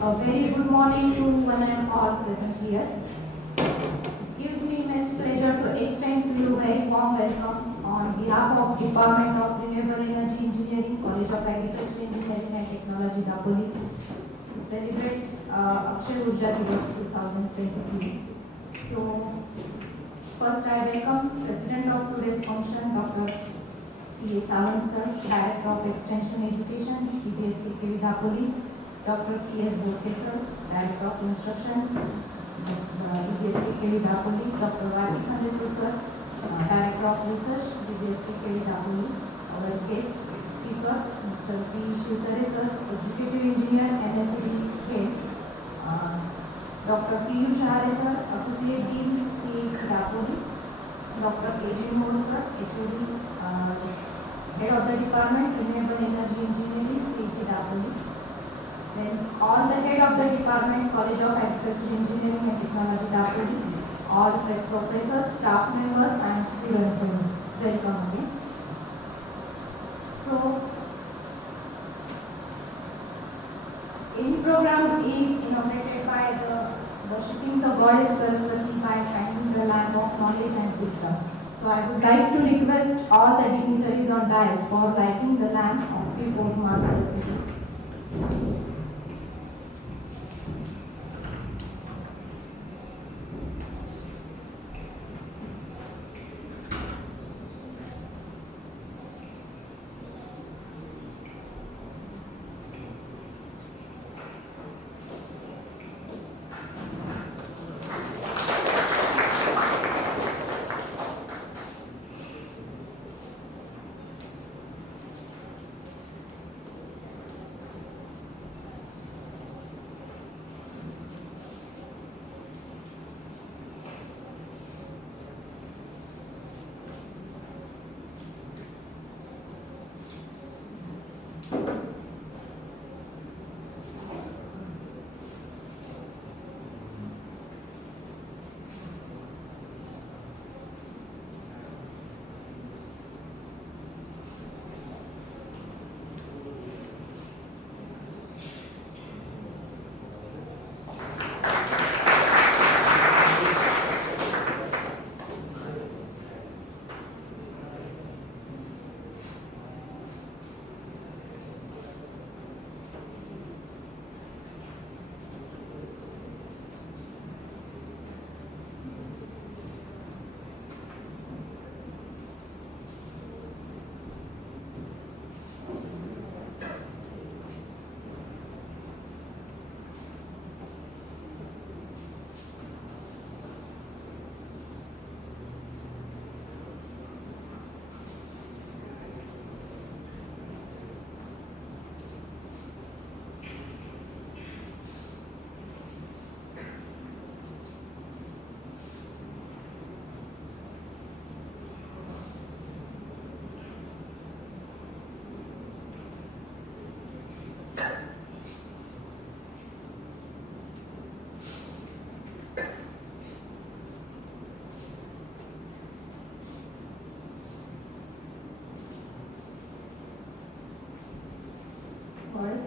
A very good morning to one and all present here. It gives me immense pleasure to extend to you a very warm welcome on behalf of Department of Renewable Energy Engineering, College of Agriculture, Engineering and Technology, Dapoli, to celebrate Akshay Urja Diwas 2023. So, first I welcome President of today's function, Dr. P. Sawant sir, Director of Extension Education, CBSE Dapoli, Dr. P. S. Borke sir, Director of Instruction, CBSE Dapoli, Dr. Ravi Khandetu sir, Director of Research, CBSE Dapoli, our guest speaker, Mr. P. Shivtare sir, Executive Engineer, NSCB Head, Dr. P. Shahare sir, Associate Dean, CAET Dapoli, Dr. A. Moore sir, HOD, Head of the Department, Renewable Energy Engineering, CAET Dapoli. Then all the Head of the Department, College of Agriculture, Engineering and Technology, Dapoli, all professors, staff members and students, welcome again. So, any program is inaugurated by the worshipping the goddess Saraswati by finding the lamp of knowledge and wisdom. So I would like to request all the dignitaries on dais for lighting the lamp of Report Master.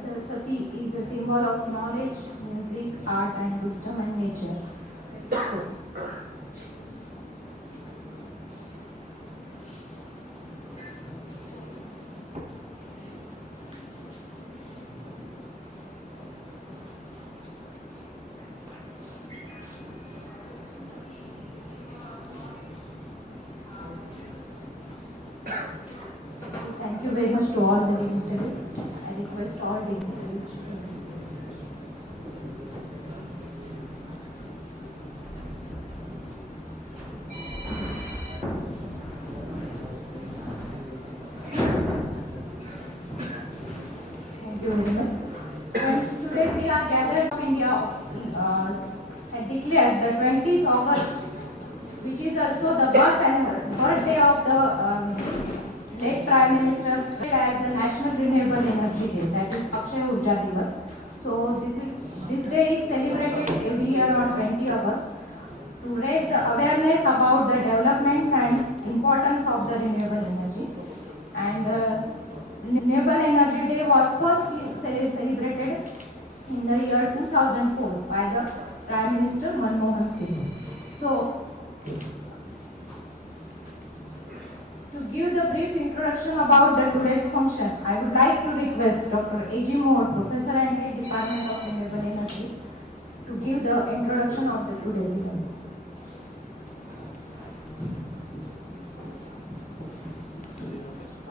Saraswati is a symbol of knowledge, music, art and wisdom and nature. Thank you very much to all the dignitaries. I request all dignitaries. Thank you very much. Friends, today we are gathered in India and declared the 20th August, which is also the birthday of the late Prime Minister at the National Renewable Energy Day, that is Akshay Urja Diwas. So this day is celebrated every year on 20 August to raise the awareness about the developments and importance of the renewable energy. And Renewable Energy Day was first celebrated in the year 2004 by the Prime Minister Manmohan Singh. So, to give the brief introduction about the today's function, I would like to request Dr. A.G. Moore, Professor and Head Department of Renewable Energy, to give the introduction of the today's event.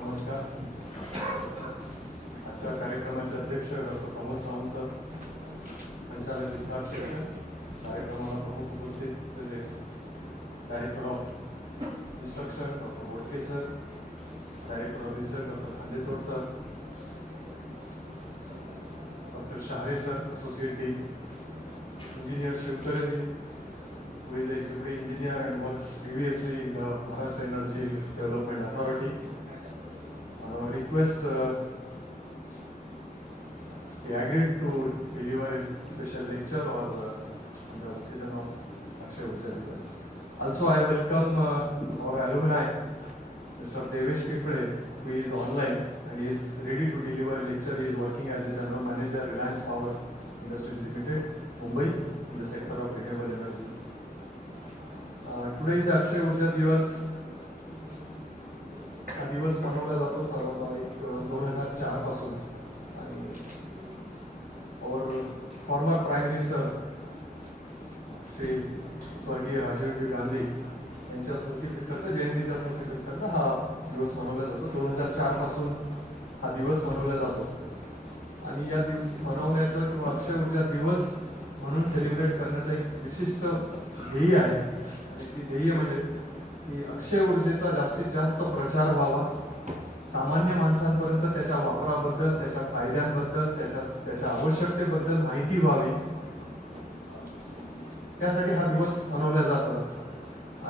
नमस्कार. आजच्या कार्यक्रमाचे अध्यक्ष doctor Pramod Sawant, संचालक विस्तार क्षेत्र, कार्यक्रमाला प्रमुख उपस्थित असलेले director of instruction doctor Bodke sir, director of research doctor Khandetod sir, doctor Shahe sir, associate dean, engineer Shivkare, who is a executive engineer and was previously in the Maharashtra Energy Development Authority. Request he agreed to deliver a special lecture on the occasion of Akshay Urja Diwas. Also, I welcome our alumni, Mr. Diwas, who is online and he is ready to deliver a lecture. He is working as a general manager at Reliance Power Industries Limited, Mumbai, in the sector of renewable energy. Today is Akshay Urja Diwas. हा दिवस मनवला जातो साधारणतः 2004 पासून आणि और former prime minister Shri स्वर्गीय राजीव गांधी यांच्या स्मृतीप्रित्यर्थ जयंतीच्या स्मृतीप्रित्यर्थ हा दिवस मनवला जातो. 2004 पासून हा दिवस मनवला जातो आणि या दिवस मनवण्याचं किंवा अक्षय ऊर्जा दिवस म्हणून सेलिब्रेट करण्याचं एक विशिष्ट ध्येय आहे. ती ध्येय म्हणजे की अक्षय ऊर्जेचा जास्तीत जास्त प्रचार व्हावा, सामान्य माणसांपर्यंत त्याच्या वापराबद्दल, त्याच्या फायद्यांबद्दल, त्याच्या आवश्यकतेबद्दल माहिती व्हावी, त्यासाठी हा दिवस मनवला जातो.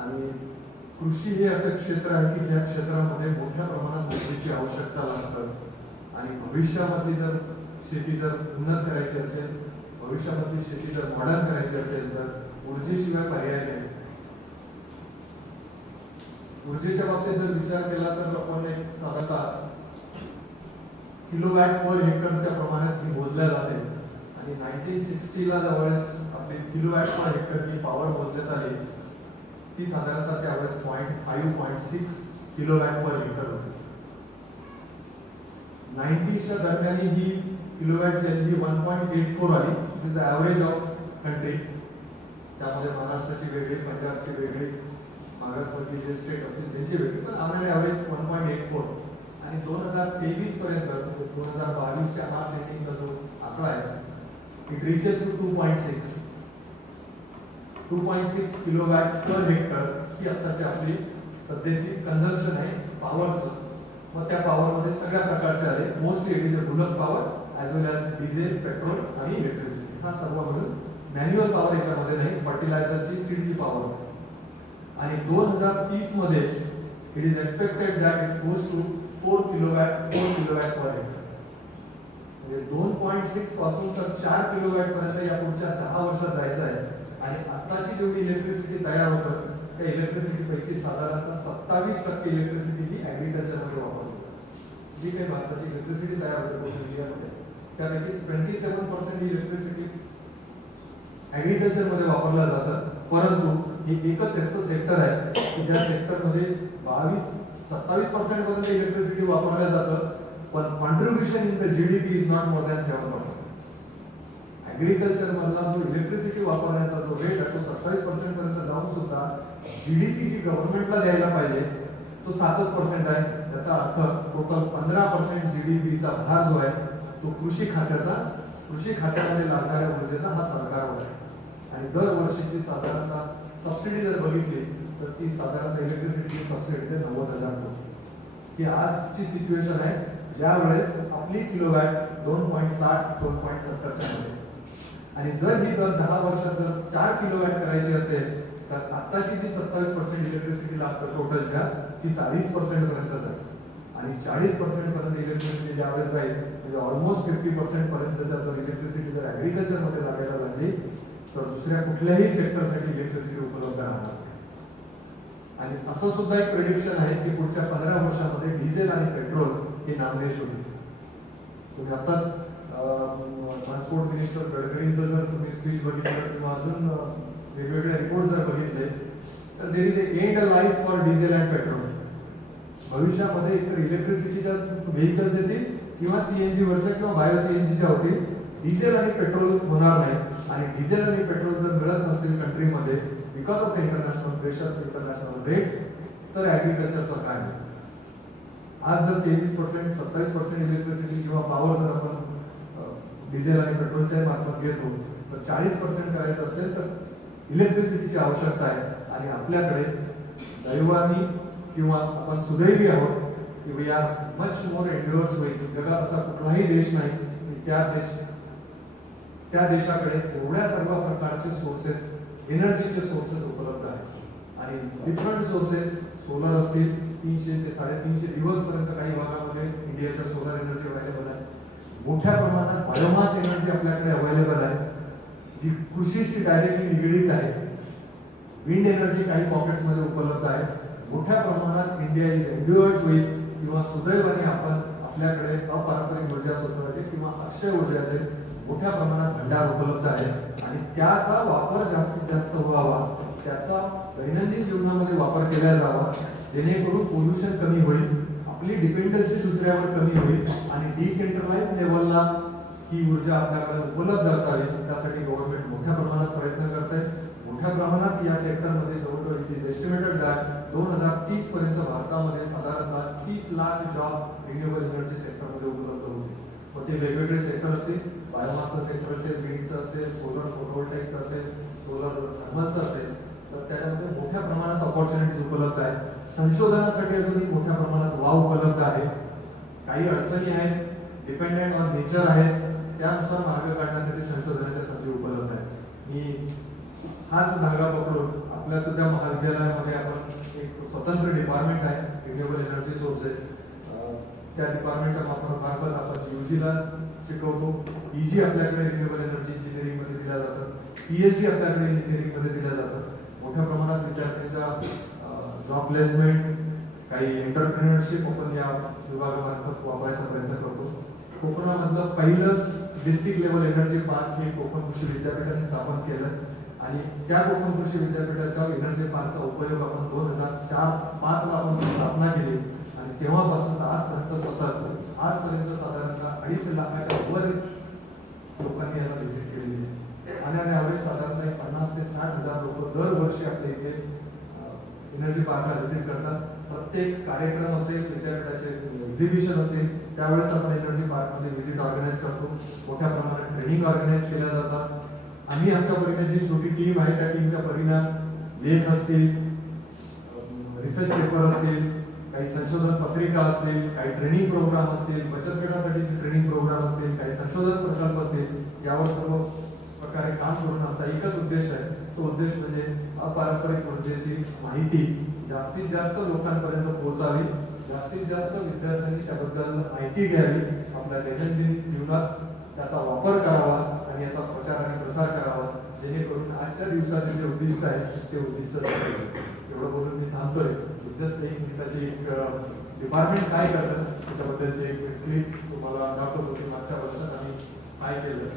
आणि कृषी हे असं क्षेत्र आहे की ज्या क्षेत्रामध्ये मोठ्या प्रमाणात ऊर्जेची आवश्यकता लागते आणि भविष्यामध्ये जर शेती जर उन्नत करायची असेल, भविष्यामध्ये शेती जर मॉडर्न करायची असेल तर ऊर्जेशिवाय पर्याय नाही. ऊर्जेच्या बाबतीत जर विचार केला तर आपण एक साधारणतः किलोवॅट पर हेक्टरच्या प्रमाणात ही मोजल्या जाते आणि 1960 ला ज्यावेळेस आपली किलोवॅट पर हेक्टर ही पॉवर मोजण्यात आली ती साधारणतः त्यावेळेस 0.5-0.6 किलोवॅट पर हेक्टर होती. 90च्या दरम्यान ही किलोवॅट जी 1.84 आली. This is the average of country. त्यामध्ये महाराष्ट्राची वेगळी, पंजाबची वेगळी, महाराष्ट्रातली जे स्टेट असतील त्यांची वेगळी, पण आम्हाला ॲव्हरेज 1.84 आणि 2023 पर्यंत 2022च्या मार्च एंडिंगचा जो आकडा आहे it reaches to 2.6 kilowatt per hectare ही आताची आपली सध्याची कन्झम्पशन आहे पॉवरचं. मग त्या पॉवरमध्ये सगळ्या प्रकारचे आले. Mostly it is a bullock power as well as diesel, petrol आणि इलेक्ट्रिसिटी. हा सर्व मिळून मॅन्युअल पॉवर याच्यामध्ये नाही, फर्टिलायझरची, सीडची पॉवर. आणि 2030 मध्ये it is expected that it goes to 4 kilowatt per hectare. म्हणजे 2.6 पासून तर 4 किलोवॅट पर्यंत या पुढच्या 10 वर्षात जायचं आहे. आणि आताची जेवढी इलेक्ट्रिसिटी तयार होतं त्या इलेक्ट्रिसिटी पैकी साधारणतः 27% इलेक्ट्रिसिटी ही ऍग्रिकल्चर मध्ये वापरली जाते. जी काही भारताची इलेक्ट्रिसिटी तयार होते इंडियामध्ये त्यापैकी 27% इलेक्ट्रिसिटी ऍग्रिकल्चर मध्ये वापरलं जातं. परंतु हे एकच असं सेक्टर आहे की ज्या सेक्टरमध्ये 27% पर्यंत इलेक्ट्रिसिटी वापरल्या जातं, पण contribution in the GDP is not more than 7%. Agriculture मधला जो इलेक्ट्रिसिटी वापरण्याचा जो रेट आहे तो 27% पर्यंत जाऊन सुद्धा जीडीपी जी गव्हर्नमेंटला द्यायला पाहिजे तो 7% आहे. त्याचा अर्थ टोटल 15% जीडीपीचा भार जो आहे तो कृषी खात्यामध्ये लागणाऱ्या ऊर्जेचा हा सरकारवर आहे. आणि दरवर्षीची साधारणतः सबसिडी जर बघितली तर ती साधारणतः इलेक्ट्रिसिटीची सबसिडी 90,000 कोटी. ही आजची सिच्युएशन आहे ज्या वेळेस आपली किलोवॅट 2.60-2.70 च्या मध्ये. आणि जर ही दर 10 वर्षात जर 4 किलोवॅट करायची असेल तर आताची जी 27% इलेक्ट्रिसिटी लागतं टोटलच्या ती 40% पर्यंत जाईल. आणि 40% पर्यंत इलेक्ट्रिसिटी ज्यावेळेस जाईल म्हणजे ऑलमोस्ट 50% पर्यंतच्या जर इलेक्ट्रिसिटी जर ऍग्रिकल्चर मध्ये लागायला लागली तर दुसऱ्या कुठल्याही सेक्टरसाठी इलेक्ट्रिसिटी उपलब्ध राहणार नाही. आणि असं सुद्धा एक प्रेडिक्शन आहे की पुढच्या 15 वर्षामध्ये डिझेल आणि पेट्रोल हे नामशेष होतील. तुम्ही आताच ट्रान्सपोर्ट मिनिस्टर गडकरींचं जर तुम्ही स्पीच बघितलं किंवा अजून वेगवेगळे रिपोर्ट जर बघितले तर there is and a life for diesel and petrol. भविष्यामध्ये एकतर इलेक्ट्रिसिटीच्या व्हेकल्स येतील किंवा सीएनजी वरच्या किंवा बायो सीएनजीच्या होतील. डिझेल आणि पेट्रोल होणार नाही. आणि डिझेल आणि पेट्रोल जर मिळत नसतील कंट्रीमध्ये because of international pressure, international rates, तर ऍग्रिकल्चरचं काय? आज जर 23%, 27% इलेक्ट्रिसिटी किंवा पॉवर जर आपण डिझेल आणि पेट्रोलच्या मार्फत घेतो तर 40% करायचं असेल तर इलेक्ट्रिसिटीची आवश्यकता आहे. आणि आपल्याकडे दैवानी किंवा आपण सुदैवी आहोत की we are much more endures with. जगात असा कुठलाही देश नाही की त्या देशाकडे एवढ्या सर्व प्रकारचे सोर्सेस, एनर्जीचे सोर्सेस उपलब्ध आहेत. आणि डिफरंट सोर्सेस, सोलर असतील 300 ते 350 दिवस पर्यंत काही भागामध्ये इंडियाच्या सोलर एनर्जी अवेलेबल आहे. मोठ्या प्रमाणात बायोमास एनर्जी आपल्याकडे अवेलेबल आहे जी कृषीशी डायरेक्टली निगडीत आहे. विंड एनर्जी काही पॉकेट्स मध्ये उपलब्ध आहे. मोठ्या प्रमाणात इंडिया इज एंड्युअर्स विथ किंवा सुदैवाने आपण आपल्याकडे अपारंपरिक ऊर्जा स्रोताचे किंवा अक्षय ऊर्जाचे मोठ्या प्रमाणात भंडार उपलब्ध आहे. आणि त्याचा वापर जास्तीत जास्त व्हावा, त्याचा दैनंदिन जीवनामध्ये वापर केला जावा जेणेकरून पोल्युशन कमी होईल, आपली डिपेंडन्सी दुसऱ्यावर कमी होईल आणि डिसेंट्रलाइज लेवलला ही ऊर्जा आपल्याकडे उपलब्ध असावी. त्यासाठी गव्हर्नमेंट मोठ्या प्रमाणात प्रयत्न करत आहे. मोठ्या प्रमाणात या सेक्टरमध्ये जवळजवळ एस्टिमेटेड दॅट 2030 पर्यंत भारतामध्ये साधारणतः 30 लाख जॉब रिन्युएबल एनर्जी सेक्टरमध्ये उपलब्ध होतील. मग ते वेगवेगळे सेक्टर असतील, बायोमासचं सेक्टर असेल, विंडचं असेल, सोलर फोटोव्होल्टाईकचं असेल, सोलर थर्मलचं असेल, तर त्याच्यामध्ये मोठ्या प्रमाणात ऑपॉर्च्युनिटीज उपलब्ध आहेत. संशोधनासाठी अजूनही मोठ्या प्रमाणात वाव उपलब्ध आहे. काही अडचणी आहेत, डिपेंडेंट ऑन नेचर आहेत, त्यानुसार मार्ग काढण्यासाठी संशोधनाच्या संधी उपलब्ध आहेत. मी हाच धागा पकडून आपल्या सुद्धा महाविद्यालयामध्ये आपण एक स्वतंत्र डिपार्टमेंट आहे रिन्युएबल एनर्जी सोर्सेस. त्या डिपार्टमेंटच्या मार्फत आपण यूजीला शिकवतो. पीजी आपल्याकडे रिन्युएबल एनर्जी इंजिनिअरिंग मध्ये दिला जातं, पीएचडी आपल्याकडे इंजिनिअरिंग मध्ये दिलं जातं. मोठ्या प्रमाणात विद्यार्थ्यांचा जॉब प्लेसमेंट, काही एंटरप्रेन्योरशिप आपण या विभागामार्फत वापरायचा प्रयत्न करतो. कोकणामधलं पहिलं डिस्ट्रिक्ट लेवल एनर्जी पार्क हे कोकण कृषी विद्यापीठाने स्थापन केलं आणि त्या कोकण कृषी विद्यापीठाच्या एनर्जी पार्कचा उपयोग आपण 2004-05 ला आपण स्थापना केली आणि तेव्हापासून आजपर्यंत साधारणतः 2.5 लाखाच्या वर लोकांनी याला व्हिजिट केलेली आहे. आणि ॲव्हरेज साधारणतः 50 ते 60 हजार लोक दरवर्षी आपल्या इथे एनर्जी पार्कला व्हिजिट करतात. प्रत्येक कार्यक्रम असेल, विद्यापीठाचे एक्झिबिशन असेल, त्यावेळेस आपण एनर्जी पार्कमध्ये व्हिजिट ऑर्गनाईज करतो. मोठ्या प्रमाणात ट्रेनिंग ऑर्गनाईज केल्या जातात. आम्ही आमच्या परीने जी छोटी टीम आहे त्या टीमच्या परीनं लेख असतील, रिसर्च पेपर असतील, काही संशोधन पत्रिका असतील, काही ट्रेनिंग प्रोग्राम असतील, बचत गटासाठीचे ट्रेनिंग प्रोग्राम असतील, काही संशोधन प्रकल्प असतील, यावर सर्व प्रकारे काम करून आमचा एकच उद्देश आहे. तो उद्देश म्हणजे अपारंपरिक ऊर्जेची माहिती जास्तीत जास्त लोकांपर्यंत पोहोचावी, जास्तीत जास्त विद्यार्थ्यांनी त्याबद्दल माहिती घ्यावी, आपल्या दैनंदिन जीवनात त्याचा वापर करावा आणि याचा प्रचार आणि प्रसार करावा, जेणेकरून आजच्या दिवसाचे जे उद्दिष्ट आहे ते उद्दिष्ट साध्य. एवढं बोलून मी थांबतोय. जस्ट एक मिनिटाची एक डिपार्टमेंट काय करतं त्याच्याबद्दलचे एक क्लिप तुम्हाला दाखवतो की मागच्या वर्षात आम्ही काय केलं.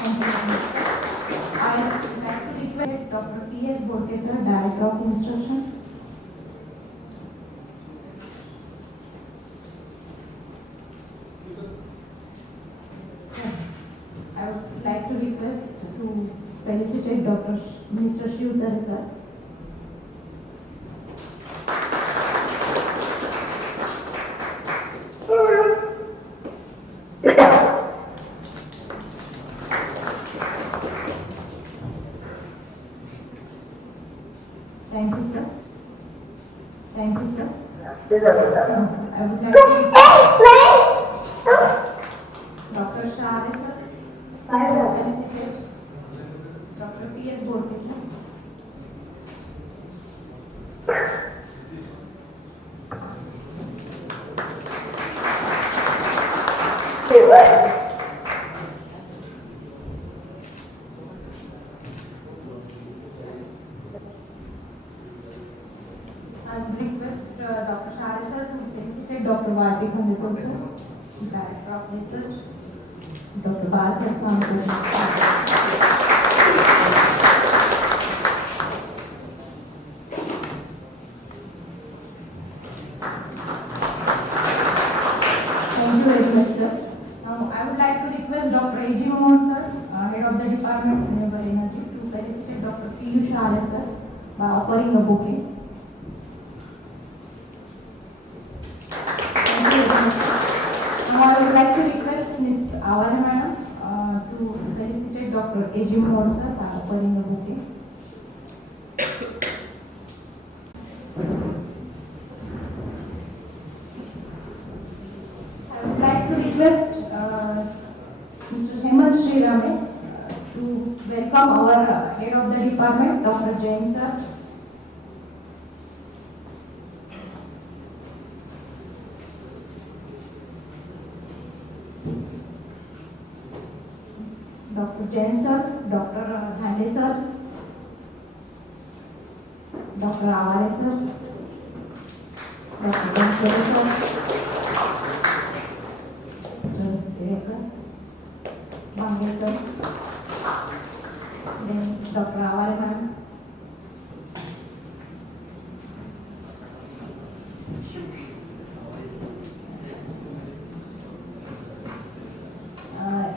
Thank you. I would like to request Dr. P.S. Borke, sir, Director of Instruction. I would like to request to felicitate Mr. Shivdar, sir. Thank you, sir. Thank you, sir. I would like to Dr. Shah, sir. Felicitate Dr. P.S. Borke, sir. I would request Dr. Shah, sir, to felicitate Dr. Vati Khandekar, sir, Director of Research. Dr. Bas, Thank you very much, sir. Now, I would like to request Dr. A.G. Moore, sir, Head of the Department of Renewable Energy, to felicitate Dr. Piyush Shah, sir, by offering a bouquet. Thank you very much, sir. Now, I would like to request Ms. Awale Madam to felicitate Dr. A.G. Moore, sir, by offering a bouquet. I would like to request Mr. Hemant Srirame to welcome our Head of the Department, Dr. Jain, sir. Dr. Jain, sir, Dr. Hande, sir, Dr. Awale, sir, Dr. Pankaj, sir. Then Dr. Awale ma'am.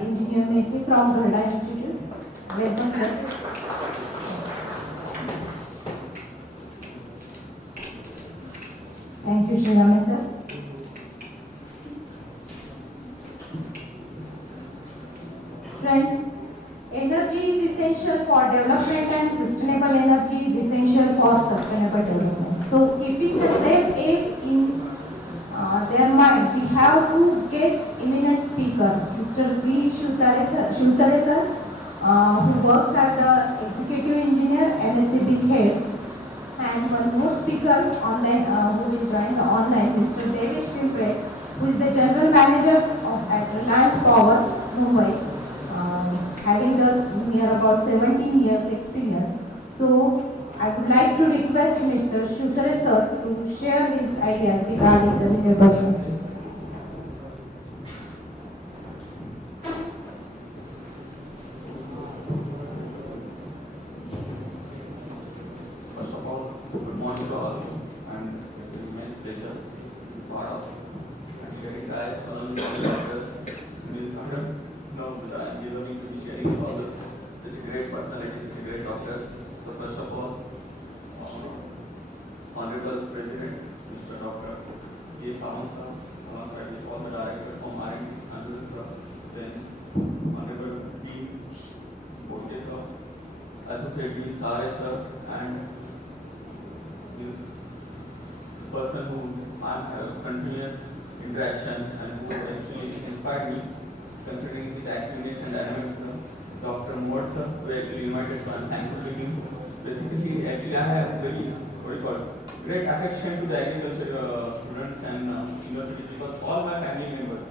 Engineer Mehdi from Gharda Institute. Welcome, sir. Thank you, Srirame, sir. Friends, energy is essential for development and sustainable energy is essential for sustainable development. So, keeping the same aim in their mind, we have two guest eminent speaker, Mr. V. Shivdar, sir, who works as the executive engineer, MSAB head, and one more speaker online who will join online, Mr. Devesh Pimpre, who is the general manager at Reliance Power, Mumbai. Having near about 17 years experience. So, I would like to request Mr. Shivdar, sir, to share his ideas regarding the renewable energy. First of all, good morning to all, and it's an immense pleasure to be part of and sharing guys on the doctors. Now, I'm going to be sharing all such great personalities, such great doctors. So, first of all, Honorable President, Mr. Dr. A. Samansa, alongside with all the directors from R&D, then Honorable Dean Borke sir, Associate Dean Sare sir, and this person who I have continuous interaction and who actually inspired me, considering the activeness and dynamism, Dr. Moore sir, who actually invited, so I'm thankful to him. Basically, actually, I have very, great affection to the agriculture students and universities because all my family members,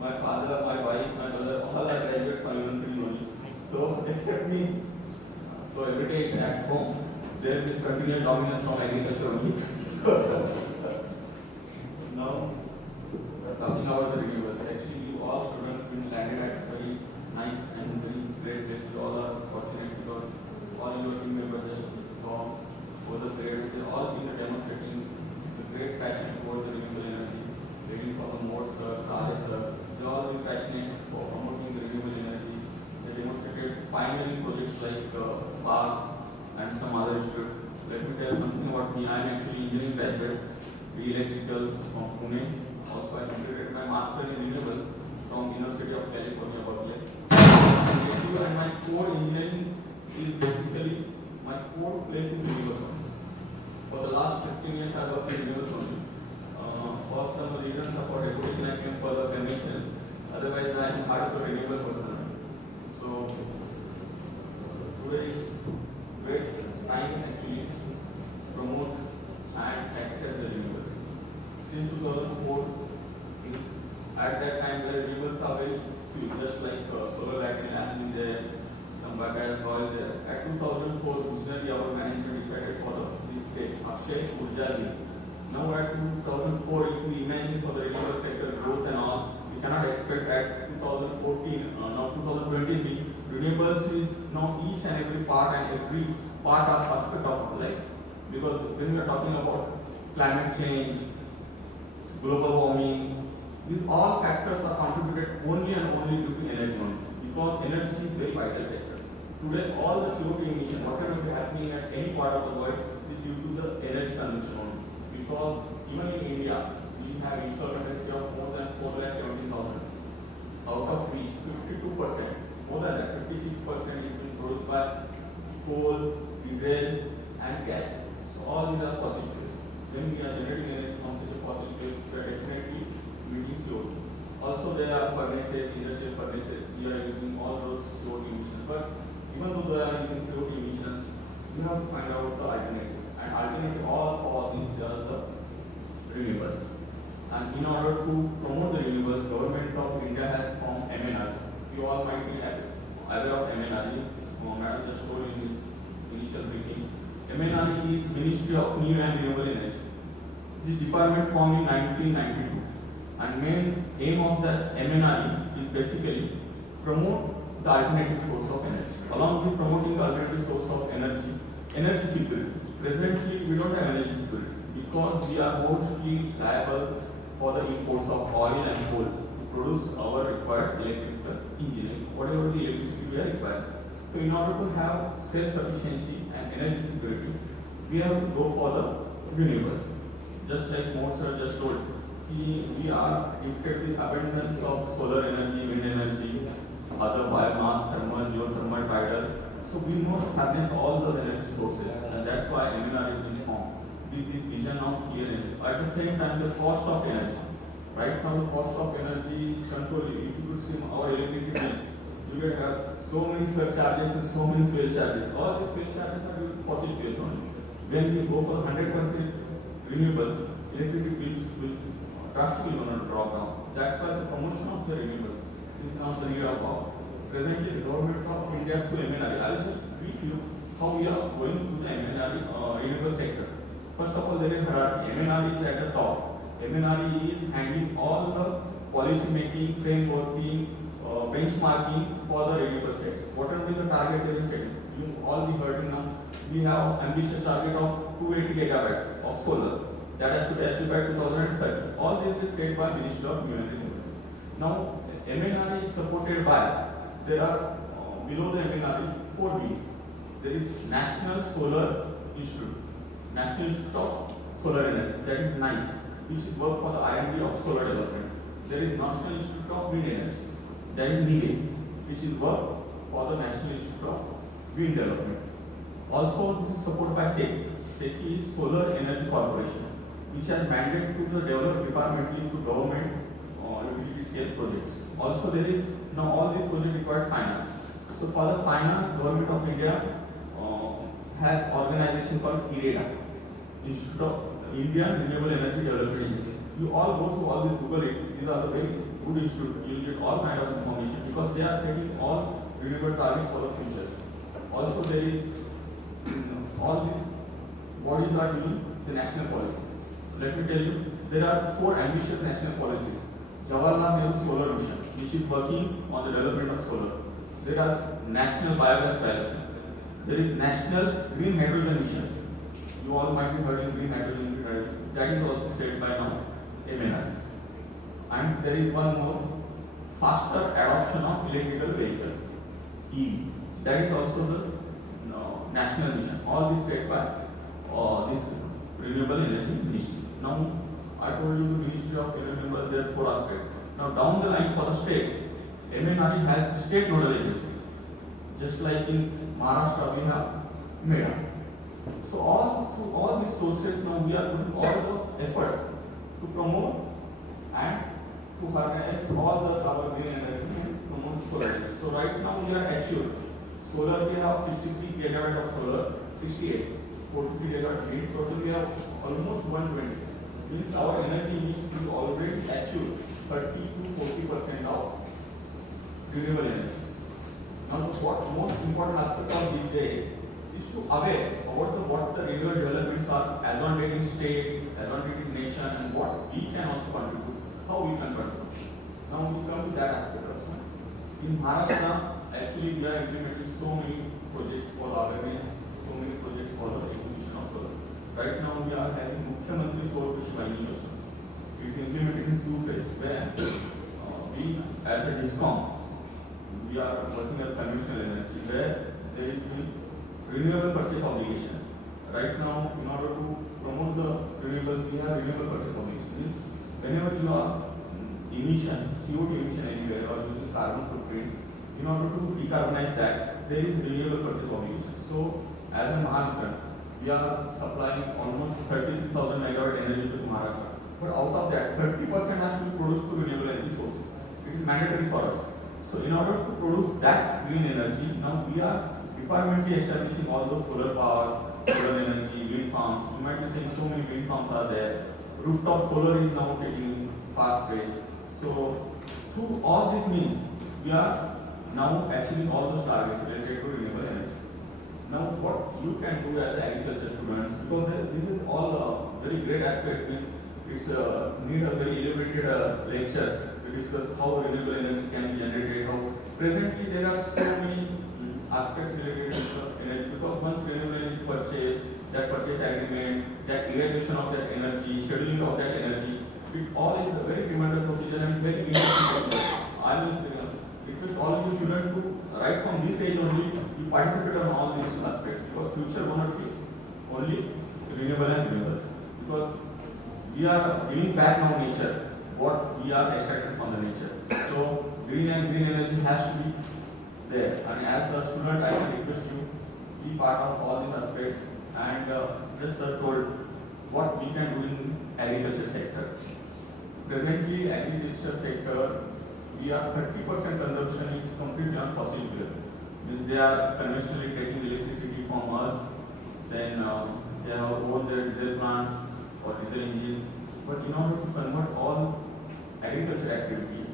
my father, my wife, my brother, all are graduates from university only. So, except me, so every day at home, there is this continuous dominance from agriculture only. Now, talking about the renewables, actually, you all students been landed at very nice and very great passionate for promoting the renewable energy. They demonstrated pioneering projects like parks and some other institutes. Let me tell you something about me. I am actually engineering graduate, electrical from Pune. Also, I completed my master in renewable from University of California, Berkeley. And my core engineering is basically my core place in renewable. For the last 15 years, I worked in renewable only. For some reasons of reputation, I came for the conventions. Otherwise, I am part of the renewable person. So today is great time actually to promote and accept the renewables. Since 2004, at that time the renewables are very few, just like solar battery land is there, some battery oil there. At 2004, originally our management decided for this state, Akshay, Urja. Now at 2004, if we imagine for the renewable sector growth and all, we cannot expect at 2014, now 2020, renewables is now each and every part of aspect of life. Because when we are talking about climate change, global warming, these all factors are contributed only and only due to energy only. Because energy is very vital sector. Today, all the CO2 emission, whatever is happening at any part of the world, is due to the energy consumption only. Because even in India, we have installed capacity of more than 4,70,000. Out of which 52%, more than that, 56% is being produced by coal, diesel, and gas. So all these are fossil fuels. When we are generating energy from such a fossil fuels, we are definitely emitting CO2. Also, there are furnaces, industrial furnaces. We are using all those CO2 emissions. But even though they are using CO2 emissions, we have to find out the alternative. And alternative all for these are the renewables. And in order to promote the renewables, Government of India has formed MNRE. You all might be aware of MNRE. Madam just told in his initial briefing. MNRE is Ministry of New and Renewable Energy. This department formed in 1992. And main aim of the MNRE is basically promote the alternative source of energy. Along with promoting the alternative source of energy, energy security. Presently, we don't have energy security because we are mostly liable for the imports of oil and coal to produce our required electrical engineering, whatever the electricity we are requiring. So, in order to have self-sufficiency and energy security, we have to go for the renewables. Just like Mozart just told, we are gifted with abundance of solar energy, wind energy, other biomass, thermal, geothermal, tidal. So we must harness all the energy sources, and that's why MNRE is formed with this vision of clean energy. At the same time, the cost of energy. Right now, the cost of energy is controlled. If you could see our electricity bill, you will have so many surcharges and so many fuel charges. All these fuel charges are due to fossil fuels only. When we go for 100% renewables, electricity bills will drastically going to drop down. That's why the promotion of the renewables is now the need of. Presently, the Government of India through MNRE. I will just brief you how we are going through the MNRE renewable sector. First of all, there is hierarchy. MNRE is at the top. MNRE is handling all the policy making, frameworking, benchmarking for the renewable sector. Whatever is the target they will set, you all be heard now. We have ambitious target of 280 gigawatt of solar that has to be achieved by 2030. All this is set by Ministry of New and Renewable. Now, MNRE is supported by. There are below the MNRE 4 wings. There is National Solar Institute, National Institute of Solar Energy, that is NICE, which is work for the R&D of solar development. There is National Institute of Wind Energy, that is NIWE, which is work for the National Institute of Wind Development. Also, this is supported by SECI. SECI is Solar Energy Corporation, which has mandate to the develop departmentally to government utility scale projects. Also, there is now all these projects require finance. So for the finance, Government of India has organization called IREDA, Institute of Indian Renewable Energy Development Agency. You all go to all these Google it. These are the very good institute. You will get all kind of information because they are setting all renewable targets for the future. Also, there is all these bodies are doing the national policy. Let me tell you, there are 4 ambitious national policies. Jawaharlal Nehru Solar Mission, which is working on the development of solar. There are National Biogas Policy. There is National Green Hydrogen Mission. You all might be heard in green hydrogen. That is also set by now MNRE. And there is one more faster adoption of electrical vehicle, EV. That is also the national mission. All this set by this renewable energy ministry. Now, I told you the Ministry of Renewable, there are 4 aspects. Now, down the line for the states, MNRE has state nodal agency. Just like in Maharashtra, we have MEDA. So, through all these sources, now we are putting all the efforts to promote and to harness all the solar green energy and promote solar energy. So, right now we are achieved. Solar, we have 63 gigawatt of solar, 68, 43 gigawatt wind. Total, we have almost 120. Means our energy mix is already achieved 30 to 40% of renewable energy. Now, what most important aspect of this day is to aware about what the renewable developments are as on date in state, as on date in nation, and what we can also contribute, how we can contribute. Now we come to that aspect also. In Maharashtra, actually we are implementing so many projects for awareness, so many projects for the execution of solar. Right now we are having Mukhyamantri Solar Krishi Vahini Yojana. It is implemented in 2 phases where we as a DISCOM, we are working as conventional energy where there is renewable purchase obligation. Right now, in order to promote the renewables, we have renewable purchase obligation. Whenever you are emission, CO2 emission anywhere or using carbon footprint, in order to decarbonize that, there is renewable purchase obligation. So, as a Maharashtra, we are supplying almost 33,000 megawatt energy to Maharashtra. But out of that, 30% has to be produced through renewable energy sources. It is mandatory for us. So, in order to produce that green energy, now we are departmentally establishing all those solar power, solar energy, wind farms. You might be saying so many wind farms are there. Rooftop solar is now taking fast pace. So, through all this means, we are now achieving all those targets related to renewable energy. Now, what you can do as agriculture students, because this is all a very great aspect, means it's need a very elaborated lecture to discuss how renewable energy can be generated. How presently there are so many aspects related to energy, because once renewable energy purchase, that purchase agreement, that evaluation of that energy, scheduling of that energy, it all is a very tremendous procedure and very interesting. I will request all you students to right from this age only you participate on all these aspects, because future will not be only renewable and renewables, because we are giving back now nature what we are extracted from the nature. So green energy has to be there, and as a student I can request you be part of all these aspects and just told what we can do in agriculture sector. Presently agriculture sector, we are 30% consumption is completely on fossil fuel. Means they are conventionally taking electricity from us, then they have all their diesel plants or diesel engines. But in order to convert all agriculture activities,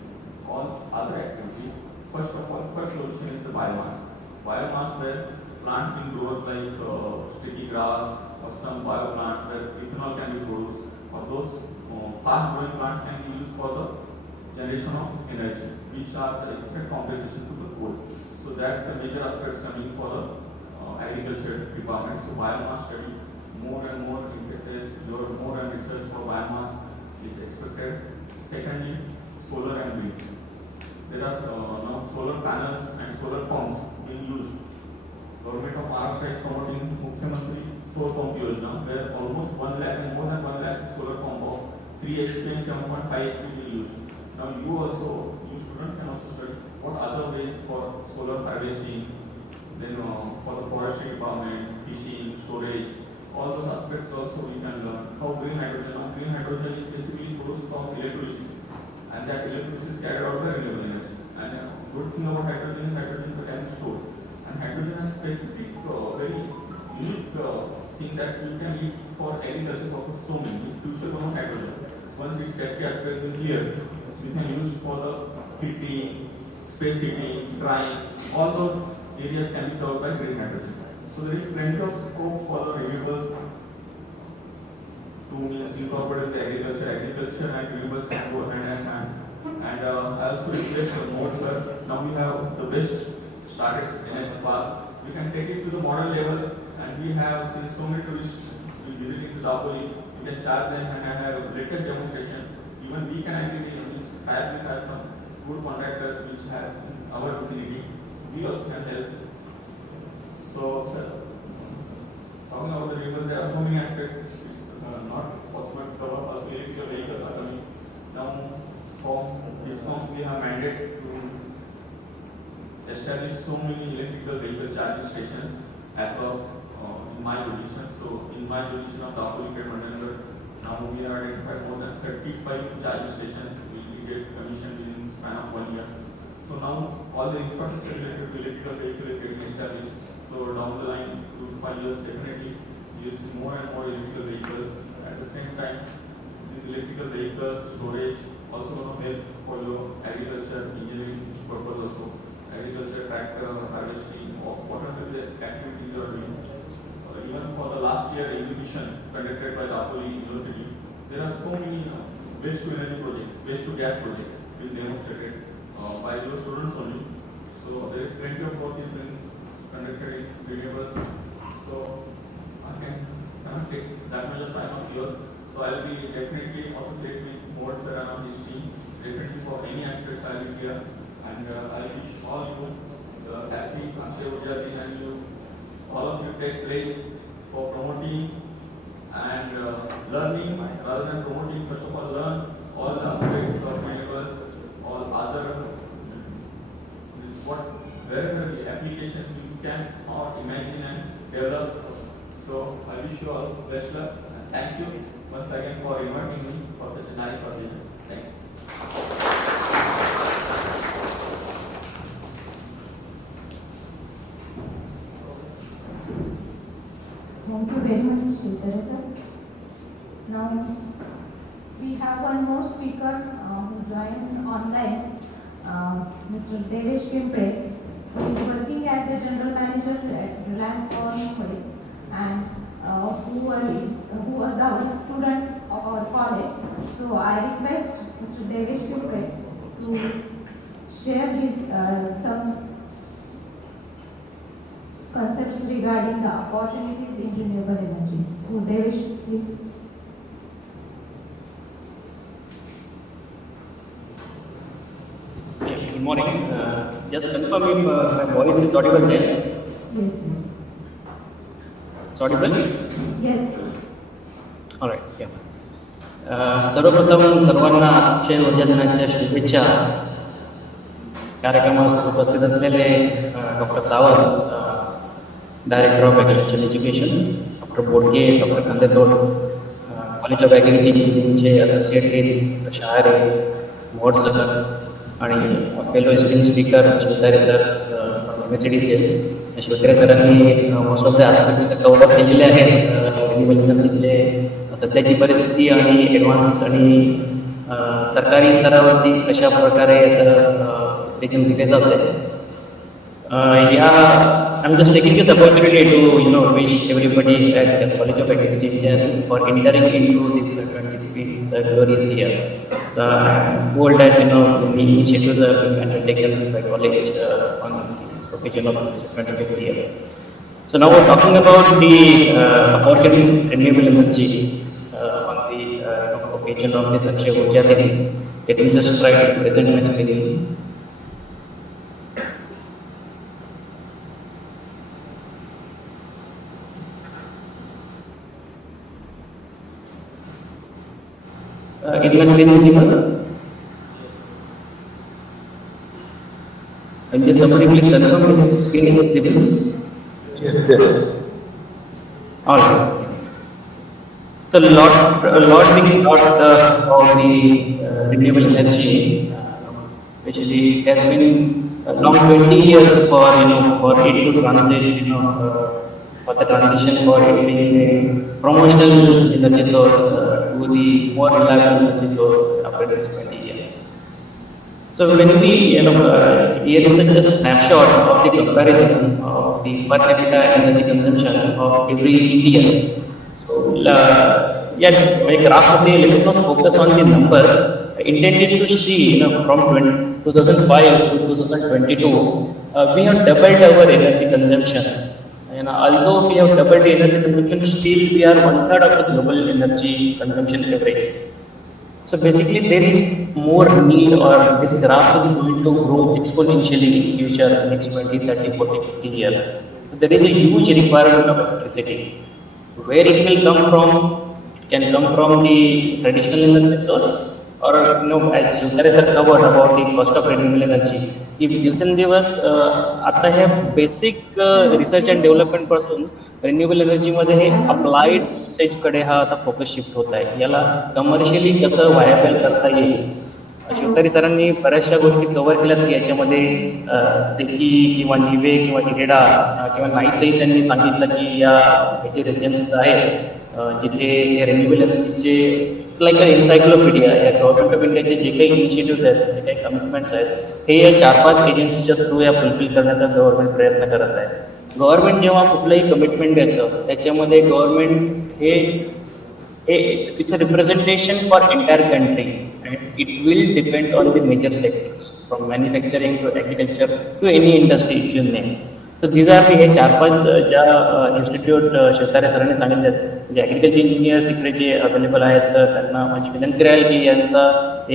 all other activities, first of all, first solution is the biomass. Biomass where plants being grown like sticky grass or some bio plants where ethanol can be produced, or those fast growing plants can be used for the generation of energy, which are the exact compensation to the coal. So that's the major aspects coming for the agriculture department. So biomass study, more and more emphasis, more and research for biomass is expected. Secondly, solar and wind. There are now solar panels and solar pumps being used. Government of Maharashtra is promoting Mukhyamantri Solar Pump Yojana, where almost 1 lakh and more than 1 lakh solar pump of 3 HP and 7.5 HP will be used. Now you students can also study what other ways for solar harvesting, then for the forestry department, fishing, storage, all those aspects also we can learn. How green hydrogen, green hydrogen is basically produced from electrolysis, and that electrolysis is carried out by renewable energy. And good thing about hydrogen is hydrogen can be stored. And hydrogen has specific, very unique thing that we can use for agriculture purpose so many. In future, no hydrogen. Once its safety aspect is clear, we can use for the heating, space heating, drying, all those areas can be covered by green hydrogen. So there is plenty of scope for the renewables to incorporate the agriculture and renewables can go hand in hand. And I also request more, sir. Now we have the best started energy park. We can take it to the model level, and we have seen so many tourists visiting the Dapoli. We can charge them and have latest demonstration. Even we can actually try from good contractors which have in our vicinity, we also can help. So, sir, talking about the renewable, there are so many aspects. It's not possible to cover. Also, electrical vehicles are coming. Now, from DISCOMs, we have mandate to establish so many electrical vehicle charging stations across in my jurisdiction. So, in my jurisdiction of Dapoli, now we have identified more than 35 charging stations will get commissioned within the span of 1 year. So now all the infrastructure related to electrical vehicle is getting established. So down the line, 2 to 5 years, definitely you will see more and more electrical vehicles. At the same time, these electrical vehicles storage also going to help for your agriculture engineering purpose also. Agriculture, tractor, harvesting, or whatever the activities you are doing. Even for the last year exhibition conducted by Dapoli University, there are so many waste to energy projects, waste to gas projects being demonstrated by your students only. So there is plenty of work is being conducted in renewables. So I cannot take that much of time of yours. So I will be definitely associate with more sir on this team. Definitely for any aspects I will be here, and I wish all you happy Akshay Urja Din, and you all of you take place for promoting and learning rather than promoting. First of all, learn all the aspects of renewables, all other wherever the applications you can or imagine and develop. So I wish you all best luck, and thank you once again for inviting me for such a nice occasion. Thank you. Thank you very much, Sridhar sir. Now, we have one more speaker who joined online, Mr. Devesh Pimpre. He is working as the General Manager at Renewable, and who was our student of our college. So I request Mr. Devesh Pimpre to share his some concepts regarding the opportunities in renewable energy. So Devesh, please. Good morning. Just confirm if my voice is audible there. Yes. It's audible? Yes. All right. Yeah. सर्वप्रथम सर्वांना अक्षय ऊर्जा दिनाच्या शुभेच्छा. कार्यक्रमात उपस्थित असलेले doctor Sawant, director of extension education, doctor Bodke, doctor Kandetod, college of ॲग्रिकल्चरचे associate dean Shahare, Mohod sir आणि fellow esteemed speaker Shivtare sir MSCDCL. Shivtare सरांनी most of the aspects cover केलेले आहेत. रिन्युएबल एनर्जीचे सध्याची परिस्थिती आणि ॲडव्हान्सेस आणि सरकारी स्तरावरती कशा प्रकारे उत्तेजन दिले जाते. I'm just taking this opportunity to wish everybody at the College of Agriculture for entering into this 23rd glorious year. I'm told that many initiatives are being undertaken by college on this occasion of this 25th year. So now we're talking about the opportunity in renewable energy on the occasion of this Akshay Urja Din. Let me just try to present my screen. Is my screen visible? And just somebody please confirm this screen is visible? Yes. All right. So lot being thought of the renewable energy, especially it has been long 20 years for it to transit, for the transition for it being a promotional energy source to the more reliable energy source after this 20 years. So when we, here is just snapshot of the comparison of the per capita energy consumption of every Indian. So by graph of the, let's not focus on the numbers. Intent is to see, from 2005 to 2022, we have doubled our energy consumption. And although we have doubled the energy consumption, still we are 1/3 of the global energy consumption average. So basically, there is more need, or this graph is going to grow exponentially in future, next 20, 30, 40, 50 years. So there is a huge requirement of electricity. Where it will come from? It can come from the traditional energy source, or as Shivkare sir covered about the cost of renewable energy. If दिवसेंदिवस आता हे basic research and development पासून renewable एनर्जीमध्ये हे applied कडे हा आता focus shift होत आहे. याला commercially कसं व्हायबल करता येईल. शिवतारी सरांनी बऱ्याचशा गोष्टी कव्हर केल्यात की याच्यामध्ये सेकी किंवा निवे किंवा इरेडा किंवा नाईसही त्यांनी सांगितलं की या जे एजन्सीज आहेत जिथे रिन्युएबल एनर्जीचे लाईक अ एन्सायक्लोपीडिया या गव्हर्नमेंट ऑफ इंडियाचे जे काही इनिशिएटिव्ह आहेत, जे काही कमिटमेंट्स आहेत, हे या 4-5 एजन्सीच्या थ्रू या फुलफिल करण्याचा गव्हर्नमेंट प्रयत्न करत आहे. गव्हर्नमेंट जेव्हा कुठलंही कमिटमेंट देतं त्याच्यामध्ये गव्हर्नमेंट हे it's a representation for entire country and it will depend on the major sectors from manufacturing to agriculture to any industry if you name. So these are the 4-5 ज्या institute Shivtare सरांनी सांगितले जे agriculture engineers इकडे जे available आहेत त्यांना माझी विनंती राहील की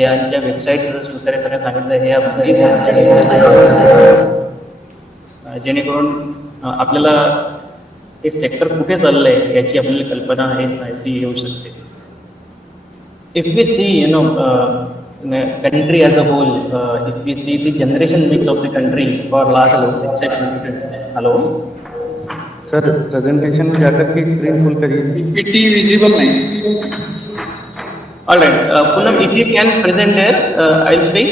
यांच्या वेबसाईटवर शिवतारे सरांनी सांगितलं हे जेणेकरून आपल्याला हे सेक्टर कुठे चाललं आहे याची आपल्याला कल्पना आहे अशी येऊ शकते. If we see, country as a whole, if we see the generation mix of the country for last hello sir presentation में जाकर के स्क्रीन फुल करिए. पीपीटी विजिबल नहीं. All right, Poonam, if you can present there, I'll speak.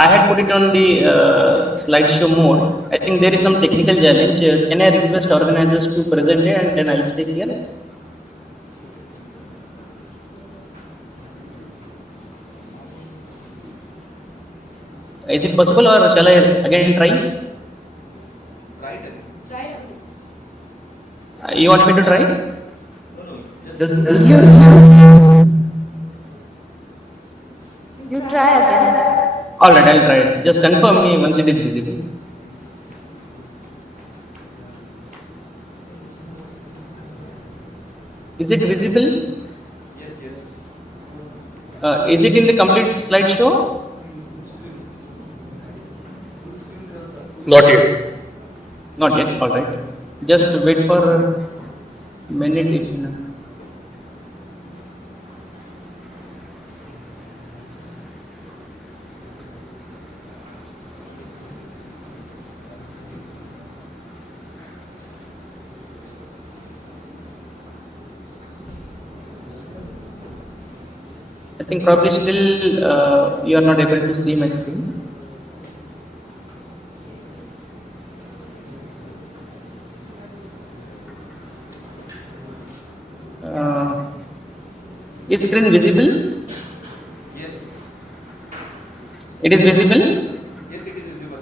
I had put it on the slideshow mode. I think there is some technical challenge. Can I request organizers to present it and then I'll speak here? Is it possible or shall I again try? You want me to try? You try again. All right, I'll try it. Just confirm me once it is visible. Is it visible? Yes, yes. Is it in the complete slideshow? Not yet. Not yet. All right. Just wait for a minute. If you know. I think probably still you are not able to see my screen. Is screen visible? Yes. It is visible? Yes, it is visible.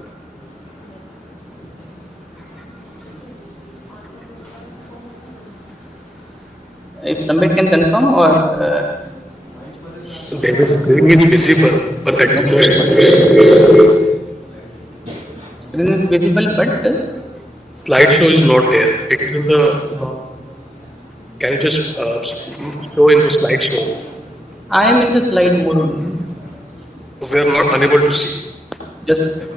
If somebody can confirm or The screen is visible, but I don't know. screen is visible but Slideshow is not there. It's in the. Can you just show in the slideshow? I am in the slide mode. We are not unable to see. Just a second.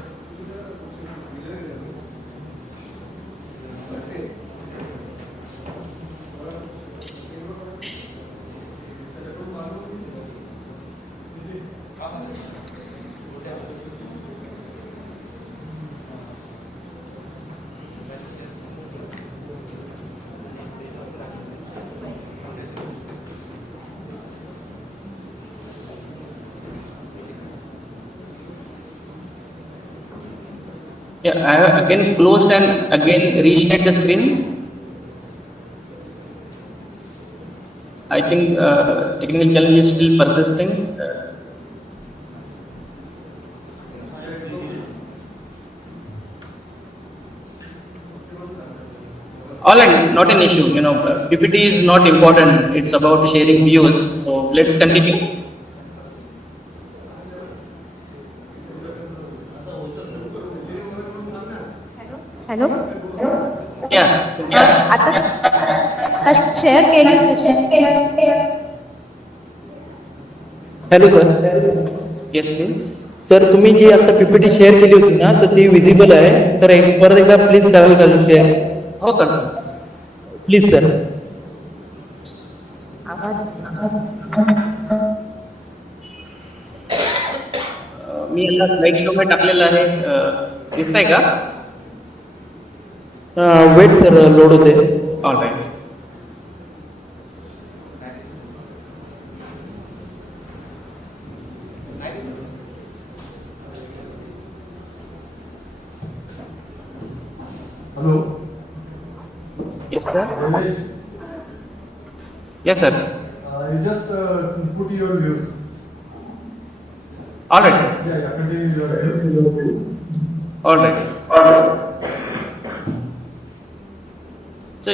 Yeah, I have again closed and again reshared the screen. I think technical challenge is still persisting. All right, not an issue. PPT is not important. It's about sharing views. So let's continue. Hello? Yeah. आता share केली होती. Hello sir. Yes please. Sir तुम्ही जी आता PPT share केली होती ना तर ती विजिबल आहे, तर परत एकदा प्लीज कराल का शेअर? हो करतो. Please sir. आवाज मी याला स्लाइड शो मध्ये टाकलेलं आहे, दिसतंय का? वेट सर, लोड होते. All right. Hello. Yes sir. Ramesh, Yes sir. you just put your views. All right sir. Yeah, continue your views. All right. So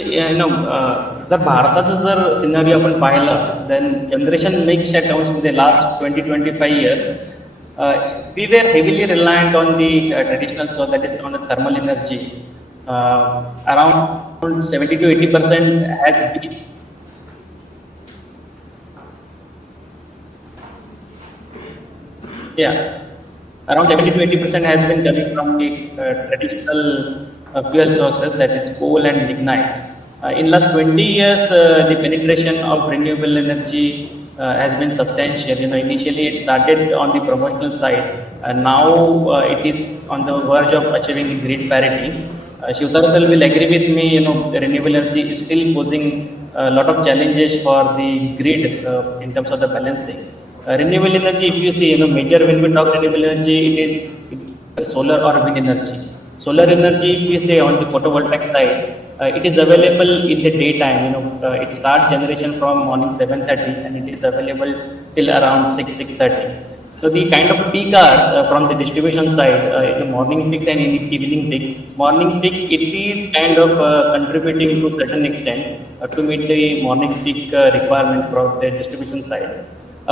जर भारताचं जर सिनॅरिओ आपण पाहिलं, देन जनरेशन मिक्सच्या टर्म्समध्ये last 20-25 years we were heavily reliant on the traditional source, that is on the thermal energy. Around 70 to 80% has been around 70 to 80% has been coming from the traditional fuel sources, that is coal and lignite. In last 20 years, the penetration of renewable energy has been substantial. Initially it started on the promotional side, and now it is on the verge of achieving the grid parity. Shivdar sir will agree with me. The renewable energy is still posing a lot of challenges for the grid in terms of the balancing. Renewable energy, if you see, major when we talk renewable energy, it is solar or wind energy. Solar energy, if we say on the photovoltaic side, it is available in the daytime. It starts generation from morning 7:30 and it is available till around 6:30. So the kind of peak hours from the distribution side, in the morning peak and in the evening peak. Morning peak, it is kind of contributing to a certain extent to meet the morning peak requirements from the distribution side.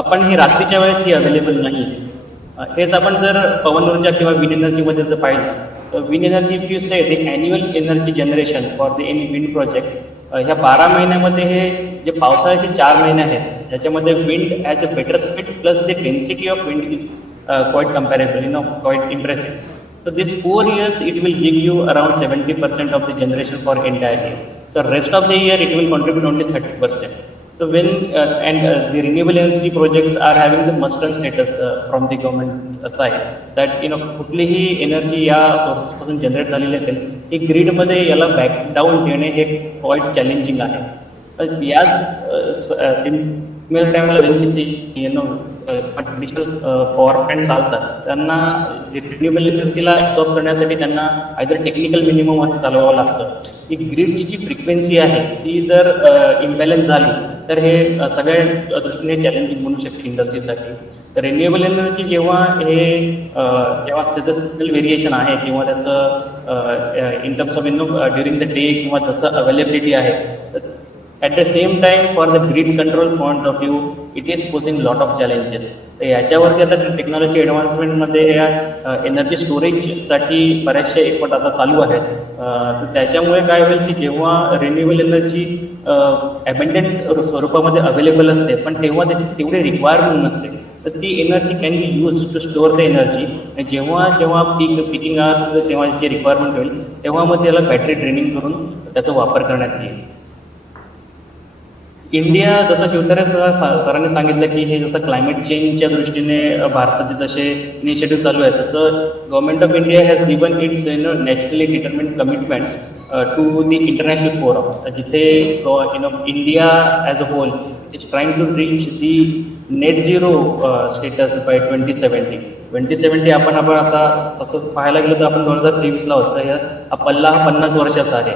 पण ही रात्रीच्या वेळेस ही available नाही. हेच आपण जर पवन ऊर्जा किंवा wind एनर्जीमध्ये जर पाहिलं, तर विंड एनर्जी इफ यू से the annual energy generation for the any wind project, ह्या 12 महिन्यामध्ये हे जे पावसाळ्याचे 4 महिने आहेत, ज्याच्यामध्ये wind as a better speed plus the density of wind is quite comparable, quite impressive. So this 4 years it will give you around 70% of the generation for entire year. So rest of the year it will contribute only 30%. So when the renewable energy projects are having the must-run status from the government side, that कुठलीही energy या sources पासून generate झालेली असेल, ही ग्रीडमध्ये याला back down देणे हे quiet challenging आहे. याच similar टाईमला ट्रेडिशनल पॉवर प्लांट चालतात, त्यांना रिन्युएबल एनर्जीला ॲब्सॉर्ब करण्यासाठी त्यांना आयदर टेक्निकल मिनिमम मध्ये चालवावं लागतं. ही ग्रीडची जी फ्रिक्वेन्सी आहे ती जर इम्बॅलन्स झाली तर हे सगळ्या दृष्टीने चॅलेंजिंग बनू शकते इंडस्ट्रीसाठी. तर रिन्युएबल एनर्जी जेव्हा त्याचं सिग्नल व्हेरिएशन आहे किंवा त्याचं इन terms of during the day किंवा जसं अवेलेबिलिटी आहे, at the same time for the grid control point of view it is posing lot of challenges. तर याच्यावरती आता टेक्नॉलॉजी ॲडव्हान्समेंटमध्ये या एनर्जी स्टोरेजसाठी बऱ्याचशा एफर्ट आता चालू आहेत. तर त्याच्यामुळे काय होईल की जेव्हा रिन्युएबल एनर्जी ॲबंडंट स्वरूपामध्ये अवेलेबल असते, पण तेव्हा त्याची तेवढी रिक्वायरमेंट नसते, तर ती energy can be use to store the energy. आणि जेव्हा पिकिंग आवर्स तेव्हा जी रिक्वायरमेंट होईल तेव्हा मग त्याला बॅटरी ड्रेनिंग करून त्याचा वापर करण्यात येईल. इंडिया, जसं शिवतारे सरांनी सांगितलं की हे जसं क्लायमेट चेंजच्या दृष्टीने भारताचे जसे इनिशिएटिव्ह चालू आहे, तसं government of India has given its naturally determined commitments to the international forum, जिथे India as a whole is trying to reach the net zero status by 2070. आपण आता तसं पाहायला गेलो तर आपण 2023ला होतं, हा पल्ला 50 वर्षाचा आहे.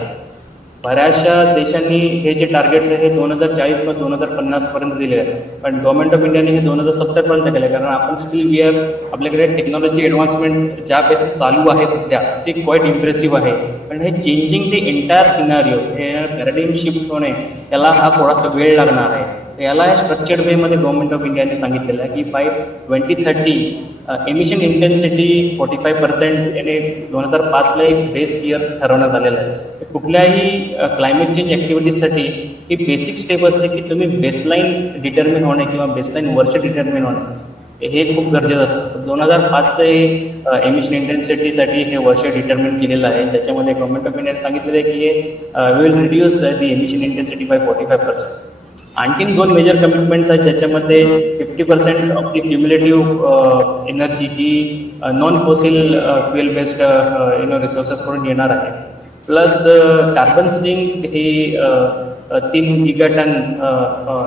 बऱ्याचशा देशांनी हे जे टार्गेट्स आहे हे 2040 किंवा 2050 पर्यंत दिले आहेत, पण गव्हर्नमेंट ऑफ इंडियाने हे 2070 पर्यंत केले, कारण आपण स्टील आपल्याकडे टेक्नॉलॉजी ॲडव्हान्समेंट ज्या बेसने चालू आहे सध्या ते क्वाईट इम्प्रेसिव्ह आहे. पण हे चेंजिंग द एंटायर सिनारिओ, हे पॅराडिम शिफ्ट होणे, याला हा थोडासा वेळ लागणार आहे. याला स्ट्रक्चर्ड वेमध्ये गव्हर्नमेंट ऑफ इंडियाने सांगितलेलं आहे की बाय 2030 एमिशन इंटेन्सिटी 45% याने 2005ला एक बेस इयर ठरवण्यात आलेलं आहे. कुठल्याही क्लायमेट चेंज ॲक्टिव्हिटीजसाठी ही बेसिक स्टेप असते की तुम्ही बेसलाईन डिटर्मिन होणे किंवा बेसलाईन वर्ष डिटर्मिन होणे हे खूप गरजेचं असतं. 2005चं हे एमिशन इंटेन्सिटीसाठी हे वर्ष डिटर्मिन केलेलं आहे, ज्याच्यामध्ये गव्हर्नमेंट ऑफ इंडियाने सांगितलेलं आहे की हे will reduce the emission intensity by 45%. आणखीन 2 मेजर कमिटमेंट्स आहेत, ज्याच्यामध्ये 50% ऑफ दी क्युम्युलेटिव्ह एनर्जी ही नॉन फॉसिल फ्युएल बेस्ड रिसोर्सेसकडून येणार आहे. प्लस कार्बन सिंक ही 3 गिगाटन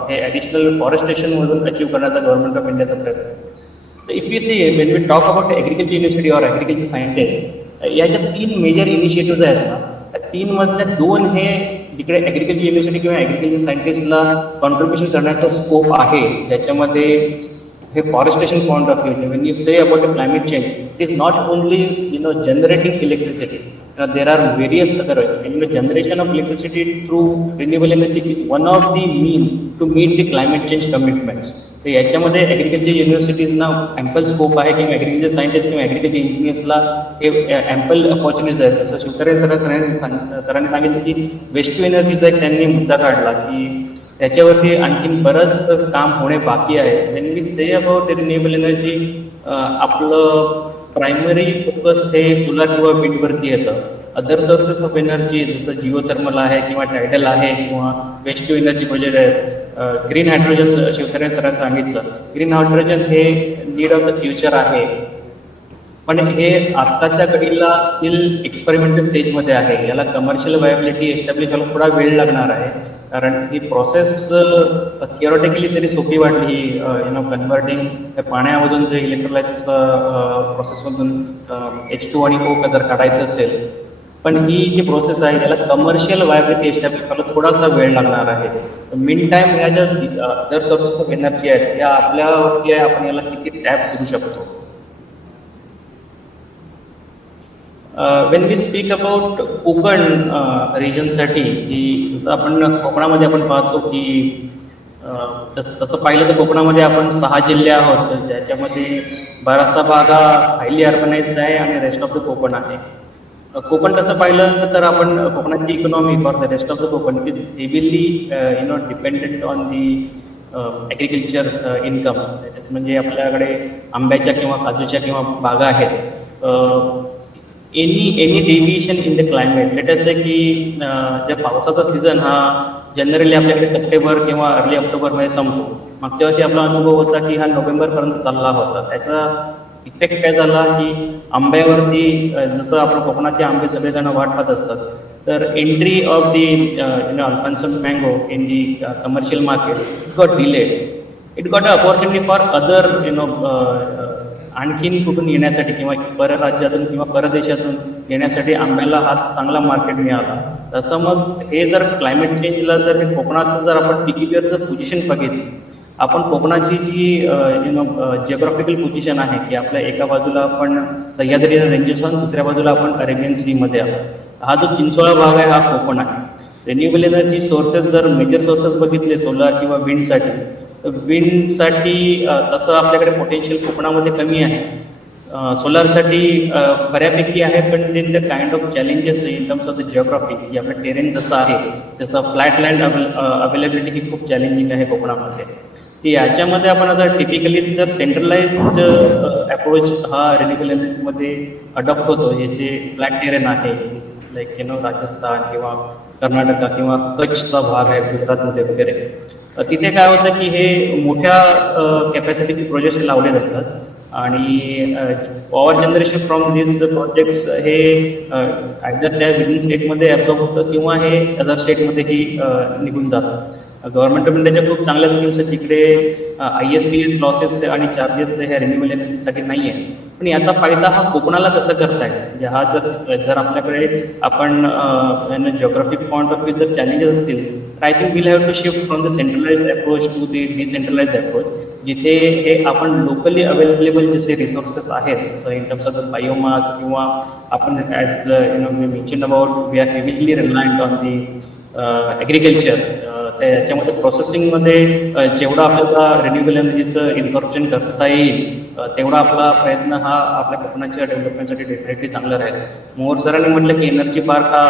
हे ॲडिशनल फॉरेस्टेशनमधून अचीव्ह करण्याचा गव्हर्नमेंट ऑफ इंडियाचा प्रयत्न आहे. तर if you see when we talk about agriculture university or agriculture scientist, याच्या 3 मेजर इनिशिएटिव्ह आहेत ना, त्या 3 मधल्या 2 हे जिकडे ॲग्रिकल्चर युनिव्हर्सिटी किंवा ॲग्रिकल्चर सायंटिस्टला कॉन्ट्रीब्युशन करण्याचा स्कोप आहे, ज्याच्यामध्ये हे forestation point of view. When you say about the climate change, it is not only generating electricity. There are various other generation of electricity through renewable energy is one of the mean to meet the climate change commitments. तर याच्यामध्ये agriculture युनिव्हर्सिटीजना ample scope आहे किंवा agriculture scientist किंवा agriculture इंजिनियर्सला हे ample opportunities आहेत. जसं शिवतरे सरांनी सांगितलं की वेस्ट टू एनर्जीचा एक त्यांनी मुद्दा काढला की त्याच्यावरती आणखीन बरंच काम होणे बाकी आहे. When we say about renewable energy, आपलं प्रायमरी फोकस हे सोलार किंवा विंडवरती येतं. अदर सोर्सेस ऑफ एनर्जी जसं जिओथर्मल आहे किंवा टायडल आहे किंवा वेस्ट टू एनर्जी प्रोजेक्ट आहे. ग्रीन हायड्रोजन शिवतरे सरांनी सांगितलं, ग्रीन हायड्रोजन हे नीड ऑफ द फ्युचर आहे, पण हे आत्ताच्या घडीला स्टील एक्सपेरिमेंटल स्टेजमध्ये आहे. याला कमर्शियल व्हायबिलिटी एस्टॅब्लिश व्हायला थोडा वेळ लागणार आहे, कारण ही प्रोसेस थिअरॉटिकली तरी सोपी वाटली. कन्व्हर्टिंग पाण्यामधून जे इलेक्ट्रोलायसिस प्रोसेसमधून H2 आणि O जर काढायचं असेल, पण ही जी प्रोसेस आहे याला कमर्शियल व्हायबिलिटी एस्टॅब्लिश व्हायला थोडासा वेळ लागणार आहे. मीन टाईम या ज्या अदर सोर्सेस ऑफ एनर्जी आहेत या आपल्यावरती आहे, आपण याला किती टॅप करू शकतो. When we speak about Konkan रिजनसाठी, की जसं आपण कोकणामध्ये आपण पाहतो की तसं पाहिलं तर कोकणामध्ये आपण 6 जिल्हे आहोत, ज्याच्यामध्ये बराचसा भाग हा हायली अर्बनाइज्ड आहे आणि रेस्ट ऑफ द कोकण आहे. कोकण तसं पाहिलं तर आपण कोकणाची economy for the rest of the Konkan is heavily dependent on the agriculture income. म्हणजे आपल्याकडे आंब्याच्या किंवा काजूच्या किंवा बागा आहेत. Any deviation in the climate, let us say की ज्या पावसाचा सीझन हा जनरली आपल्याकडे सप्टेंबर किंवा अर्ली ऑक्टोबरमध्ये संपतो. मागच्या वर्षी आपला अनुभव होता की हा नोव्हेंबरपर्यंत चालला होता. त्याचा इफेक्ट काय झाला की आंब्यावरती, जसं आपण कोकणाचे आंबे सगळेजण वाट पाहत असतात, तर entry of the Alfonso mango in the commercial market it got delayed. It got a opportunity for other आणखीन कुठून येण्यासाठी किंवा परराज्यातून किंवा परदेशातून येण्यासाठी आंब्याला हा चांगला मार्केट मिळाला. तसं मग हे जर क्लायमेट चेंजला जर हे कोकणाचं जर आपण पिक्युलियर जर पोझिशन बघितली, आपण कोकणाची जी जिओग्राफिकल पोझिशन आहे की आपल्या एका बाजूला आपण सह्याद्री रेंजेस आहोत, दुसऱ्या बाजूला आपण अरेबियन सीमध्ये आहोत. हा जो चिंचोळा भाग आहे हा कोकण आहे. रिन्युएबल एनर्जी सोर्सेस जर मेजर सोर्सेस बघितले सोलार किंवा विंडसाठी, तर विंडसाठी तसं आपल्याकडे पोटेन्शियल कोकणामध्ये कमी आहे. सोलारसाठी बऱ्यापैकी आहे, पण the kind of challenges in terms of the geography, की आपलं टेरेन जसं आहे तसं फ्लॅट लँड अवेलेबिलिटी ही खूप चॅलेंजिंग आहे कोकणामध्ये. की याच्यामध्ये आपण आता टिपिकली जर सेंट्रलाइज्ड अप्रोच हा रिन्युएबल एनर्जीमध्ये अडॉप्ट होतो, याचे फ्लॅट टेरेन आहे लाईक राजस्थान किंवा कर्नाटका किंवा कच्छचा भाग आहे गुजरातमध्ये वगैरे. तिथे काय होतं की हे मोठ्या कॅपॅसिटीचे प्रोजेक्ट्स लावले जातात आणि power generation from this projects हे आयदर त्या विदिन स्टेटमध्ये ॲब्झॉर्ब होतं किंवा हे अदर स्टेटमध्येही निघून जातं. गव्हर्नमेंट ऑफ इंडियाच्या खूप चांगल्या स्कीम्स आहेत, तिकडे ISTS लॉसेस आणि चार्जेस ह्या रिन्युएबल एनर्जीसाठी नाही आहे. पण याचा फायदा हा कोकणाला कसं करता येईल, म्हणजे हा जर आपल्याकडे आपण जिओग्राफिक पॉईंट ऑफ व्ह्यू जर चॅलेंजेस असतील, तर I think will have to shift from the centralised approach to the decentralised approach, जिथे हे आपण लोकली अवेलेबल जसे रिसोर्सेस आहेत, so in terms of the biomass किंवा आपण as we mention about we are heavily reliant on the agriculture. त्याच्यामध्ये प्रोसेसिंगमध्ये जेवढं आपल्याला रिन्युएबल एनर्जीचं इन्कॉर्पोरेशन करता येईल तेवढा आपला प्रयत्न हा आपल्या कोकणाच्या डेव्हलपमेंटसाठी डेफिनेटली चांगला राहील. मोहोर सरांनी म्हटलं की एनर्जी पार्क हा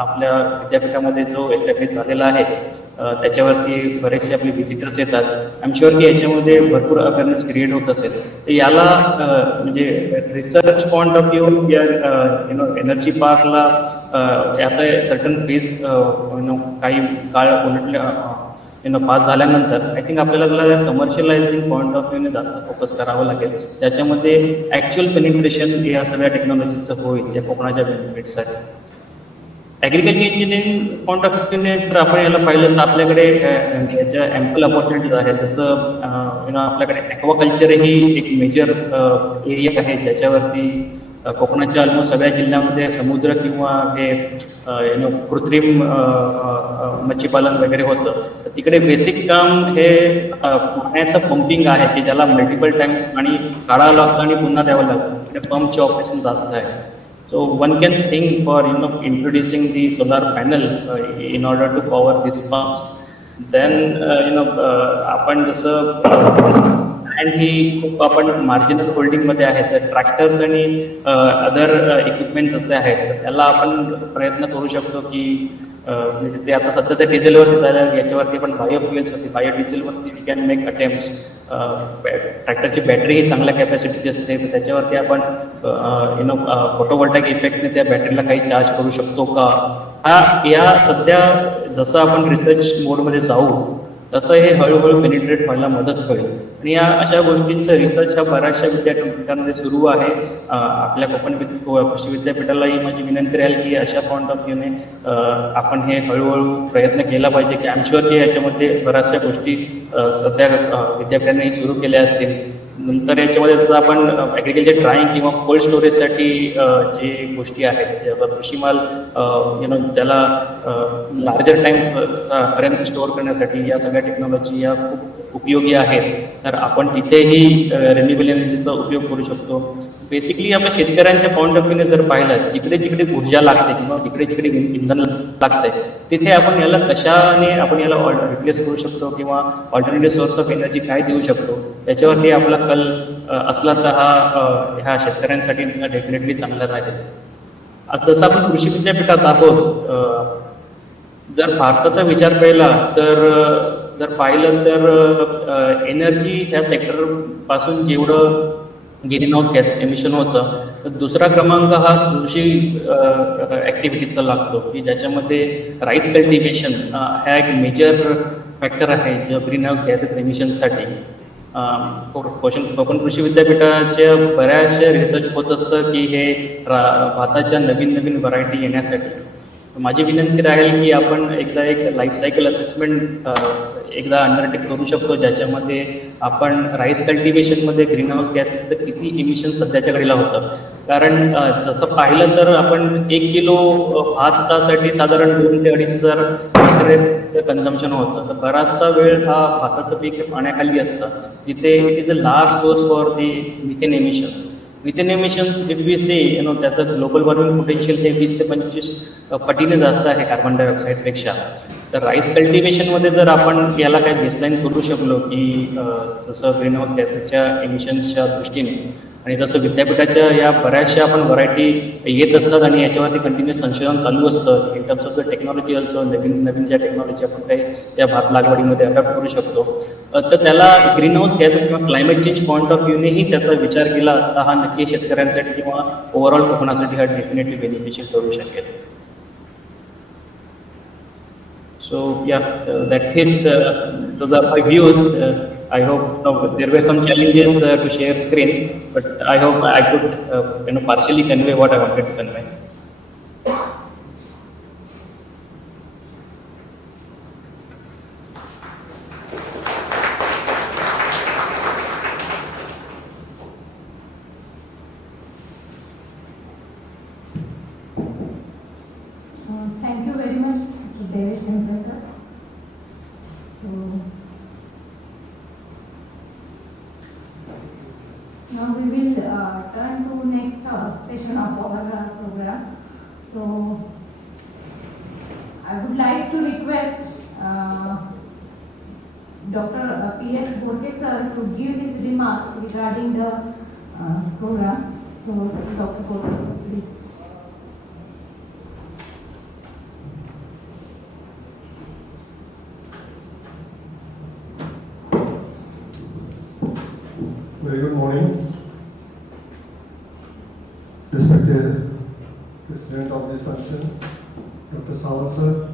आपल्या विद्यापीठामध्ये जो एस्टॅब्लिश झालेला आहे त्याच्यावरती बरेचसे आपले व्हिजिटर्स येतात. आय एम शुअर की याच्यामध्ये भरपूर अवेअरनेस क्रिएट होत असेल. तर याला म्हणजे रिसर्च पॉईंट ऑफ व्ह्यू या एनर्जी पार्कला आता सर्टन फेज काही काळ उलटल्या पास झाल्यानंतर आय थिंक आपल्याला त्याला कमर्शियलायझिंग पॉईंट ऑफ व्ह्यूने जास्त फोकस करावं लागेल. त्याच्यामध्ये ॲक्च्युअल पेनिट्रेशन या सगळ्या टेक्नॉलॉजीचं होईल या कोकणाच्या बेनिफिटसाठी. ॲग्रिकल्चर इंजिनिअरिंग पॉईंट ऑफ व्ह्यूने जर आपण याला पाहिलं तर आपल्याकडे याच्या ॲम्पल अपॉर्च्युनिटीज आहेत. जसं आपल्याकडे ॲक्वाकल्चर ही एक मेजर एरिया आहे ज्याच्यावरती कोकणाच्या ऑलमोस्ट सगळ्या जिल्ह्यामध्ये समुद्र किंवा हे कृत्रिम मच्छीपालन वगैरे होतं. तर तिकडे बेसिक काम हे पाण्याचं पंपिंग आहे की ज्याला मल्टिपल टाइम्स पाणी काढावं लागतं आणि पुन्हा द्यावं लागतं. तिकडे पंपचे ऑपरेशन जास्त आहे. So one can think for introducing the solar panel in order to power these pumps. Then आपण जसं अँड ही खूप आपण मार्जिनल होल्डिंगमध्ये आहे. तर ट्रॅक्टर्स आणि अदर इक्विपमेंट्स असे आहेत तर त्याला आपण प्रयत्न करू शकतो की म्हणजे ते आता सध्या ते डिझेलवरती चालेल. याच्यावरती पण बायोफ्युएल्स होती, बायोडिझेलवरती वी कॅन मेक अटेम्प्ट्स. ट्रॅक्टरची बॅटरी ही चांगल्या कॅपॅसिटीची असते तर त्याच्यावरती आपण फोटोवोल्टाईक इफेक्टने त्या बॅटरीला काही चार्ज करू शकतो का. या सध्या जसं आपण रिसर्च मोडमध्ये जाऊ तसं हे हळूहळू पेनिट्रेट व्हायला मदत होईल. आणि या अशा गोष्टींचा रिसर्च हा बऱ्याचशा विद्यापीठांमध्ये सुरू आहे. आपल्या कोकण कृषी विद्यापीठालाही माझी विनंती राहील की अशा पॉईंट ऑफ व्ह्यूने आपण हे हळूहळू प्रयत्न केला पाहिजे की आय एम शुअर की याच्यामध्ये बऱ्याचशा गोष्टी सध्या विद्यापीठांनी सुरू केल्या असतील. नंतर याच्यामध्ये जसं आपण ॲग्रिकल्चर ड्राईंग किंवा कोल्ड स्टोरेजसाठी जे गोष्टी आहेत कृषीमाल ज्याला लार्जर टाईम पर्यंत स्टोअर करण्यासाठी या सगळ्या टेक्नॉलॉजी या खूप उपयोगी आहेत. तर आपण तिथेही रिन्युएबल एनर्जीचा उपयोग करू शकतो. बेसिकली आपल्या शेतकऱ्यांच्या पॉईंट ऑफ व्ह्यूने जर पाहिलं जिकडे जिकडे ऊर्जा लागते किंवा जिकडे जिकडे इंधन लागतंय तिथे आपण याला कशाने आपण याला रिप्लेस करू शकतो किंवा ऑल्टरनेटिव्ह सोर्स ऑफ एनर्जी काय देऊ शकतो याच्यावरती आपला कल असला तर ह्या शेतकऱ्यांसाठी डेफिनेटली चांगला राहील. जसं आपण कृषी विद्यापीठात आहोत जर भारताचा विचार केला तर जर पाहिलं तर एनर्जी ह्या सेक्टरपासून जेवढं ग्रीन हाऊस गॅस एमिशन होतं तर दुसरा क्रमांक हा कृषी ॲक्टिव्हिटीजचा लागतो की ज्याच्यामध्ये राईस कल्टिव्हेशन हा एक मेजर फॅक्टर आहे ग्रीन हाऊस गॅसेस एमिशनसाठी. कोकण कृषी विद्यापीठाच्या बऱ्याचशा रिसर्च होत असतं की हे भाताच्या नवीन नवीन व्हरायटी येण्यासाठी. माझी विनंती राहील की आपण एकदा एक लाईफ सायकल असेसमेंट एकदा अंडरटेक करू शकतो ज्याच्यामध्ये आपण राईस कल्टिव्हेशनमध्ये ग्रीन हाऊस गॅसेसचं किती इमिशन सध्याच्या घडीला होतं. कारण जसं पाहिलं तर आपण 1 किलो भातासाठी साधारण 2,000 ते 2,500 लिटरचं कन्झम्पशन होतं. तर बराचसा वेळ हा भाताचं पीक हे पाण्याखाली असतं जिथे it is a large source for the methane emissions. Methane emissions if we say त्याचं ग्लोबल वॉर्मिंग पोटेन्शियल हे 20 ते 25 पटीने जास्त आहे कार्बन डायऑक्साईडपेक्षा. तर राईस कल्टिव्हेशनमध्ये जर आपण याला काही बेसलाईन करू शकलो की जसं ग्रीन हाऊस गॅसेसच्या एमिशन्सच्या दृष्टीने आणि जसं विद्यापीठाच्या या बऱ्याचशा आपण व्हरायटी येत असतात आणि याच्यावरती कंटिन्युअस संशोधन चालू असतं in terms of the technology also. नवीन नवीन ज्या टेक्नॉलॉजी आपण काही या भात लागवडीमध्ये अडॉप्ट करू शकतो तर त्याला ग्रीन हाऊस गॅसेस किंवा क्लायमेट चेंज पॉईंट ऑफ व्ह्यूनेही त्याचा विचार केला तर हा नक्की शेतकऱ्यांसाठी किंवा ओव्हरऑल कोकणासाठी हा डेफिनेटली बेनिफिशियल करू शकेल. So yeah, that is those are my views. I hope there were some challenges to share screen, but I hope I could partially convey what I wanted to convey. Thank you very much, Mr. Devesh sir. So, now we will turn to next session of our program. So, I would like to request Dr. P.S. Bhorke sir to give his remarks regarding the program. So, Dr. Bhorke, please. Very good morning. Respected President of this function, Dr. Sawant sir,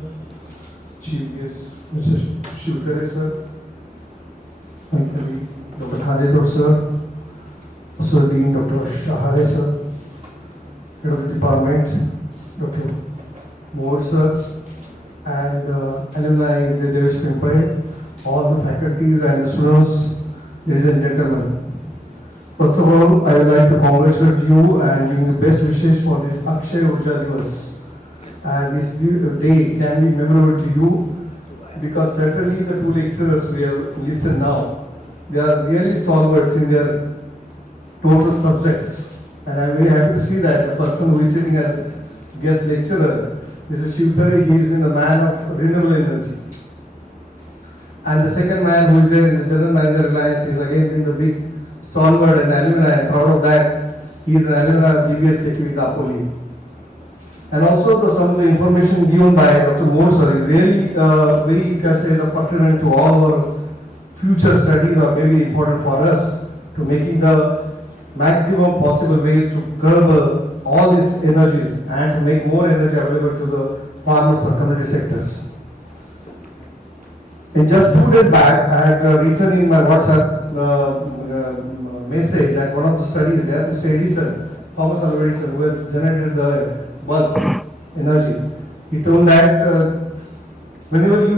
Chief Guest Mr. Shivkare sir, my colleague Dr. Khadetor sir, also Dean Dr. Shahare sir, Head of the Department Dr. Moore sir, and alumni Diwas Pimpai, all the faculties and the students, ladies and gentlemen. First of all, I would like to congratulate you and give you the best wishes for this Akshay Urja Diwas. And this day can be memorable to you because certainly the two lecturers we have listened now, they are really stalwarts in their total subjects. And I am very happy to see that the person who is sitting as guest lecturer, Mr. Shivkare, he has been the man of renewable energy. And the second man who is there, the General Manager Reliance, is again been the big stalwart and alumni, and proud of that. He is an alumni of Diwas Dapoli. And also some of the information given by Dr. Moore sir is really very, you can say, pertinent to all our future studies are very important for us to making the maximum possible ways to curb all these energies and to make more energy available to the farmers or community sectors. In just 2 days back, I had written in my WhatsApp message that one of the studies there, Mr. Edison, Thomas Alva Edison, who has generated the bulb energy, he told that whenever he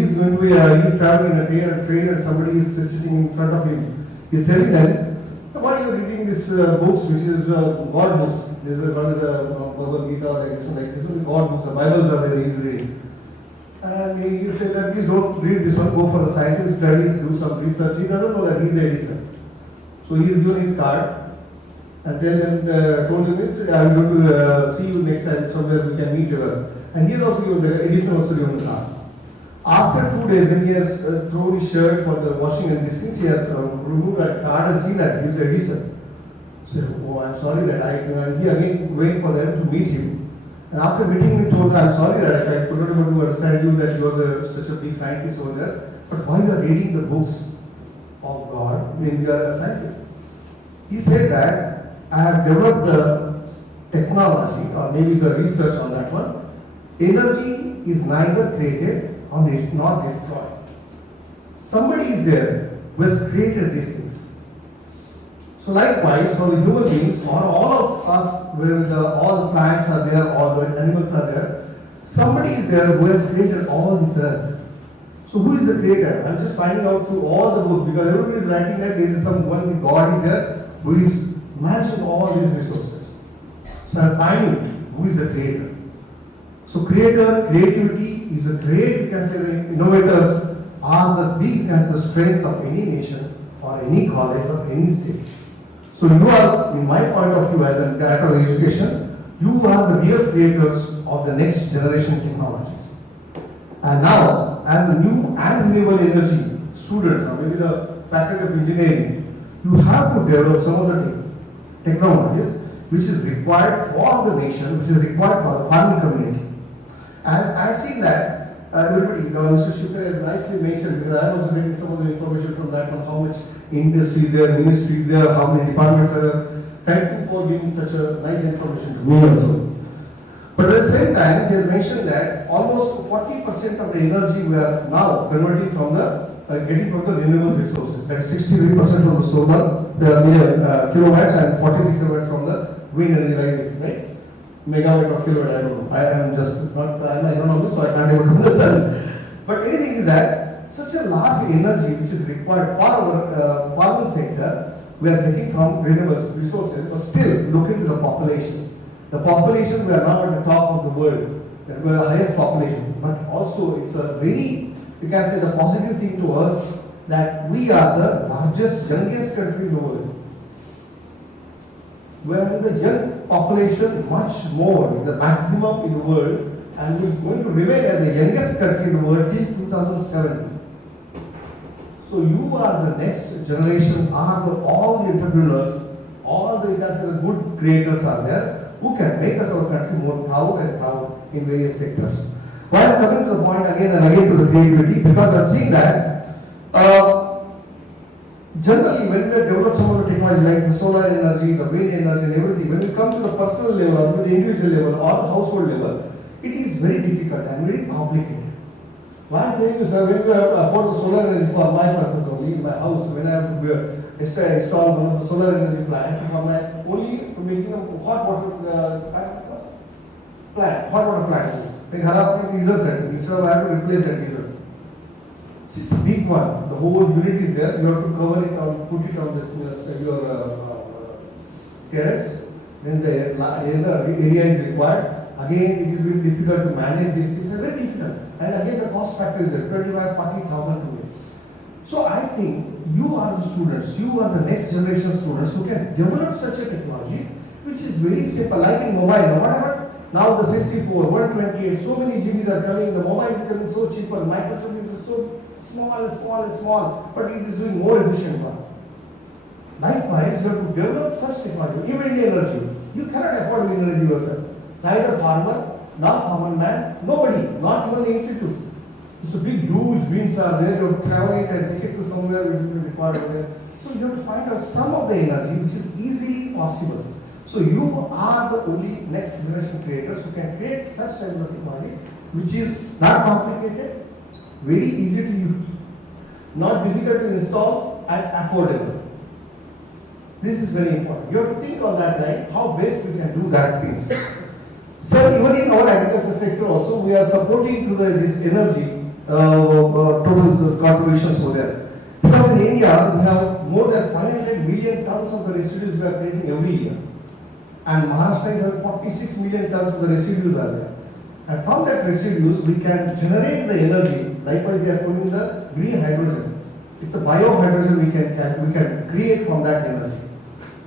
is going to be, he is traveling in a train and somebody is sitting in front of him, he is telling them, why are you reading these books, which is God books? This is one is Bhagavad Gita or like this one is God books, the Bibles are there, he is reading. And he said that please don't read this one, go for the scientific studies, do some research. He doesn't know that he is Edison. So he is given his card and told him, I am going to see you next time somewhere we can meet you. And he is also given the Edison also given the card. After 2 days, when he has thrown his shirt for the washing and these things, he has removed that card and seen that he is Edison. So, oh, I am sorry that he again wait for them to meet him. And after meeting him, he told, I am sorry that I could not able to understand you that you are such a big scientist over there. But why you are reading the books of God when you are a scientist? He said that I have developed the technology or maybe the research on that one. Energy is neither created or is not destroyed. Somebody is there who has created these things. So likewise, for the human beings, or all of us, where all the plants are there, all the animals are there, somebody is there who has created all this earth. So who is the creator? I am just finding out through all the books, because everybody is writing that there is some one God is there who is managing all these resources. So I am finding who is the creator. So creator, creativity is a great, you can say, the innovators are the big, you can say, strength of any nation or any college or any state. So you are, in my point of view as a director of education, you are the real creators of the next generation technologies. And now, as a new and renewable energy students, or maybe the faculty of engineering, you have to develop some of the technologies which is required for the nation, which is required for the farming community. As I have seen that, everybody, Mr. Shivkare has nicely mentioned, because I am also getting some of the information from that, on how much industry there, ministries there, how many departments are there. Thank you for giving such a nice information to me also. But at the same time, he has mentioned that almost 40% of the energy we are now converting from the, getting from the renewable resources. That is 63% from the solar, kilowatts, and 43 kilowatts from the wind energy, like this, right? Megawatt or kilowatt, I don't know. I am just not, I don't know this, so I can't able to understand. But anything is that such a large energy which is required for our farming sector, we are getting from renewable resources, but still look into the population. The population, we are now at the top of the world, that we are the highest population, but also it's a very, you can say, the positive thing to us that we are the largest, youngest country in the world. We are the young population much more, the maximum in the world and we're going to remain as the youngest country in the world till 2070. So you are the next generation, all the entrepreneurs, all the good creators are there who can make us our country more proud and proud in various sectors. While coming to the point again and again to the creativity, because I'm seeing that generally when we develop some of the technology like the solar energy, the wind energy and everything, when we come to the personal level or to the individual level or the household level, it is very difficult and very complicated. Why I'm telling you, sir, when you have to afford the solar energy for my purpose only in my house, when I have to install one of the solar energy plant for my only making a hot water plant, hot water plant. Like Harapur geyser set, instead of I have to replace that geyser. So it's a big one. The whole unit is there. You have to cover it or put it on your terrace. Then the area is required. Again, it is very difficult to manage these things. It's very difficult. And again, the cost factor is there, 25,000-40,000 rupees. So I think you are the students, you are the next generation students who can develop such a technology which is very simple, like in mobile. Whatever now the 64, 128, so many GBs are coming. The mobile is coming so cheaper. Microchip is so small, but it is doing more efficient one. Likewise, you have to develop such technology. Even in energy, you cannot afford wind energy yourself. Neither farmer, nor common man, nobody, not even the institute. So big, huge winds are there. You have to travel it and take it to somewhere which is required there. So you have to find out some of the energy which is easily possible. So you are the only next generation creators who can create such type of technology which is not complicated, very easy to use, not difficult to install and affordable. This is very important. You have to think on that line, how best we can do that things. So even in our agriculture sector also, we are supporting to this energy total contributions over there. Because in India, we have more than 500 million tons of the residues we are creating every year. And Maharashtra is having 46 million tons of the residues are there. And from that residues, we can generate the energy. Likewise, they are putting the green hydrogen. It's a biohydrogen we can create from that energy.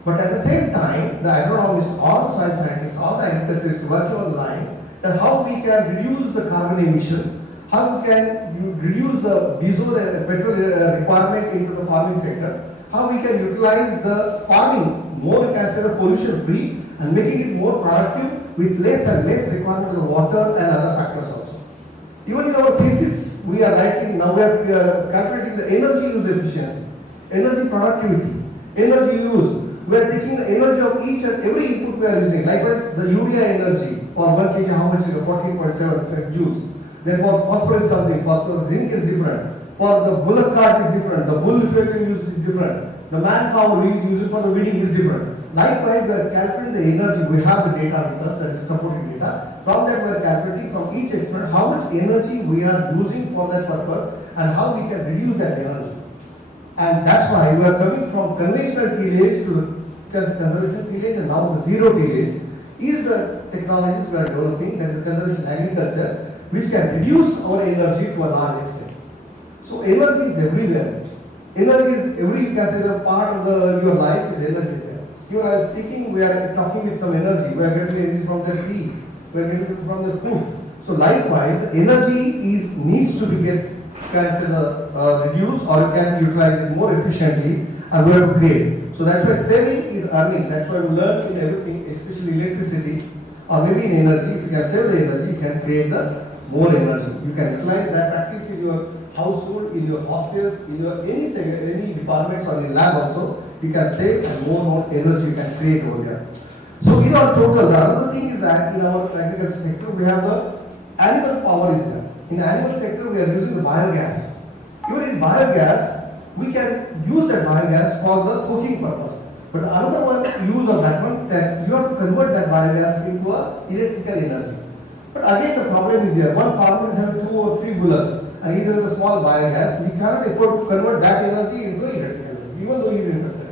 But at the same time, the agronomists, all the soil scientists, all the agriculturists working on the line that how we can reduce the carbon emission, how we can reduce the diesel and petrol requirement into the farming sector, how we can utilize the farming more, we can say the pollution free and making it more productive with less and less requirement of water and other factors also. Even in our thesis, we are writing, now we are calculating the energy use efficiency, energy productivity, energy use. We are taking the energy of each and every input we are using. Likewise, the urea energy for 1 kg, how much is it? 14.7 joules. Then for phosphorus something, phosphorus zinc is different. For the bullock cart is different. The bull fuel use is different. The manpower we use for the weeding is different. Likewise, we are calculating the energy. We have the data with us, that is supporting data. From that, we are calculating from each experiment how much energy we are using for that purpose and how we can reduce that energy. And that's why we are coming from conventional tillage to the conservation tillage and now the zero tillage is the technologies we are developing, that is the conservation agriculture, which can reduce our energy to a large extent. So energy is everywhere. Energy is every, you can say the part of your life is energy is there. You are speaking, we are talking with some energy, we are getting energy from the tree, we are getting it from the food. So likewise, energy needs to be reduced or can be utilized more efficiently and we have to create. So that's why saving is earning. That's why we learn in everything, especially electricity or maybe in energy. If you can save the energy, you can create the more energy. You can utilize that practice in your household, in your hostels, in your any departments or in lab also. You can save and more energy you can create over there. So in our total, the other thing is that in our agriculture sector we have the animal power is there. In the animal sector we are using the biogas. Even in biogas, we can use that biogas for the cooking purpose. But another one use of that one, that you have to convert that biogas into a electrical energy. But again the problem is here, one farmer is having 2 or 3 bullocks and he has a small biogas, we cannot afford to convert that energy into electrical energy, even though he is interested.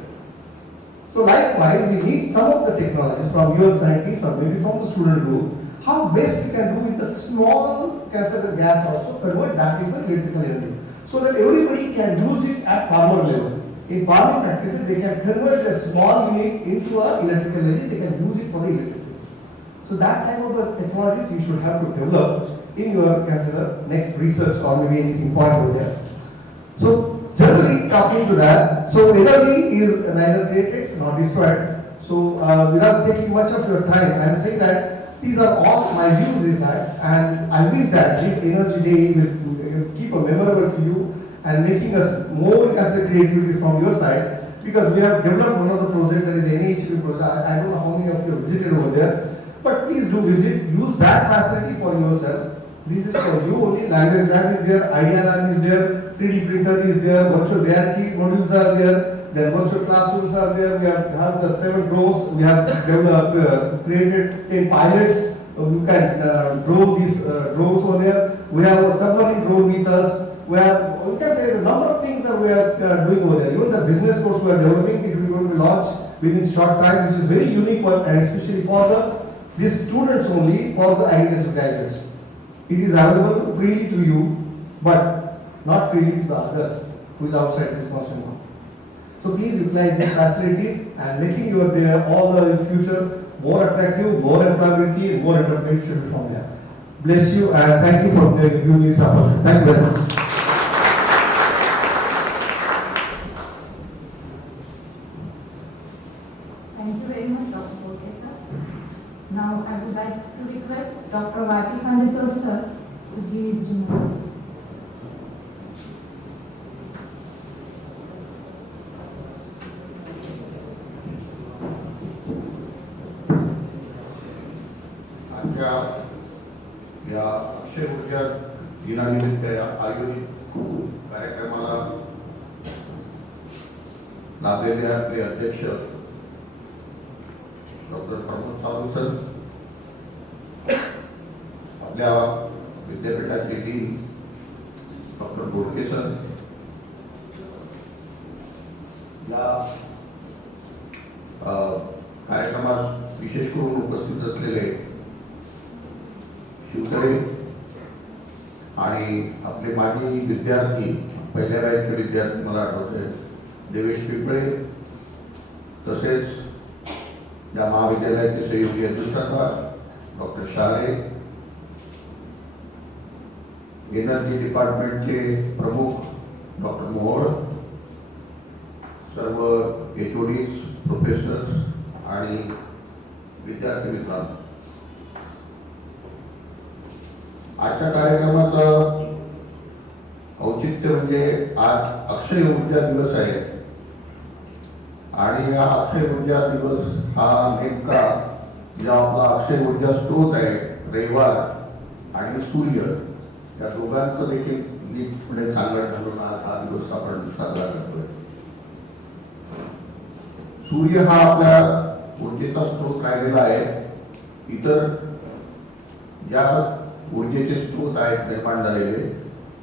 So likewise, we need some of the technologies from your scientists or maybe from the student group, how best we can do with the small cancer gas also, convert that into electrical energy. So that everybody can use it at farmer level. In farming practices, they can convert a small unit into an electrical energy, they can use it for the electricity. So that type of technologies you should have to develop in your consider next research or maybe anything point over there. So generally talking to that, so energy is neither created nor destroyed. So without taking much of your time, I am saying that these are all my views is that, and I wish that this energy day will keep a memorable to you and making us more as the creativities from your side, because we have developed one of the projects that is NHP project. I don't know how many of you have visited over there, but please do visit, use that facility for yourself. This is for you only. Language lab is there, idea lab is there, 3D printer is there, virtual reality modules are there, then virtual classrooms are there. We have the 7 drones. We have developed, created 10 pilots. You can drone these drones over there. We have a submarine drone with us. We have, you can say, the number of things that we are doing over there. Even the business course we are developing, it will going to be launched within short time, which is very unique one, and especially for these students only, for the agriculture graduates. It is available freely to you, but not freely to the others who is outside this costume. So please utilize these facilities and making your there all the future more attractive, more employability, more entrepreneurship from there. Bless you and thank you for giving me this opportunity. Thank you very much. Thank you very much, Dr. Kote, sir. Now I would like to request Dr. Vati Kanditor, sir, to give his remarks. या अक्षय ऊर्जा दिनानिमित्त आयोजित कार्यक्रमाला लाभलेले आपले अध्यक्ष doctor Pramod Sawant sir, आपल्या विद्यापीठाचे dean doctor Bodke sir, या कार्यक्रमात विशेष करून उपस्थित असलेले शिवतरे आणि आपले माजी विद्यार्थी, पहिल्या बॅचचे विद्यार्थी मला आठवते देवेश पिंपळे, तसेच या महाविद्यालयाचे सहयोगी अधिष्ठाता डॉक्टर शाळे, एनर्जी डिपार्टमेंटचे प्रमुख डॉक्टर मोहोळ, सर्व HODs, प्रोफेसर्स आणि विद्यार्थी मित्रांनो, आजच्या कार्यक्रमाचं औचित्य म्हणजे आज अक्षय ऊर्जा दिवस आहे आणि या अक्षय ऊर्जा दिवस हा नेमका जो आपला अक्षय ऊर्जा स्त्रोत आहे रविवार आणि सूर्य या दोघांचं देखील नीट पुढे सांगड घालून आज हा दिवस आपण साजरा करतोय. सूर्य हा आपल्या ऊर्जेचा स्त्रोत राहिलेला आहे. इतर ज्या ऊर्जेचे स्त्रोत आहेत निर्माण झालेले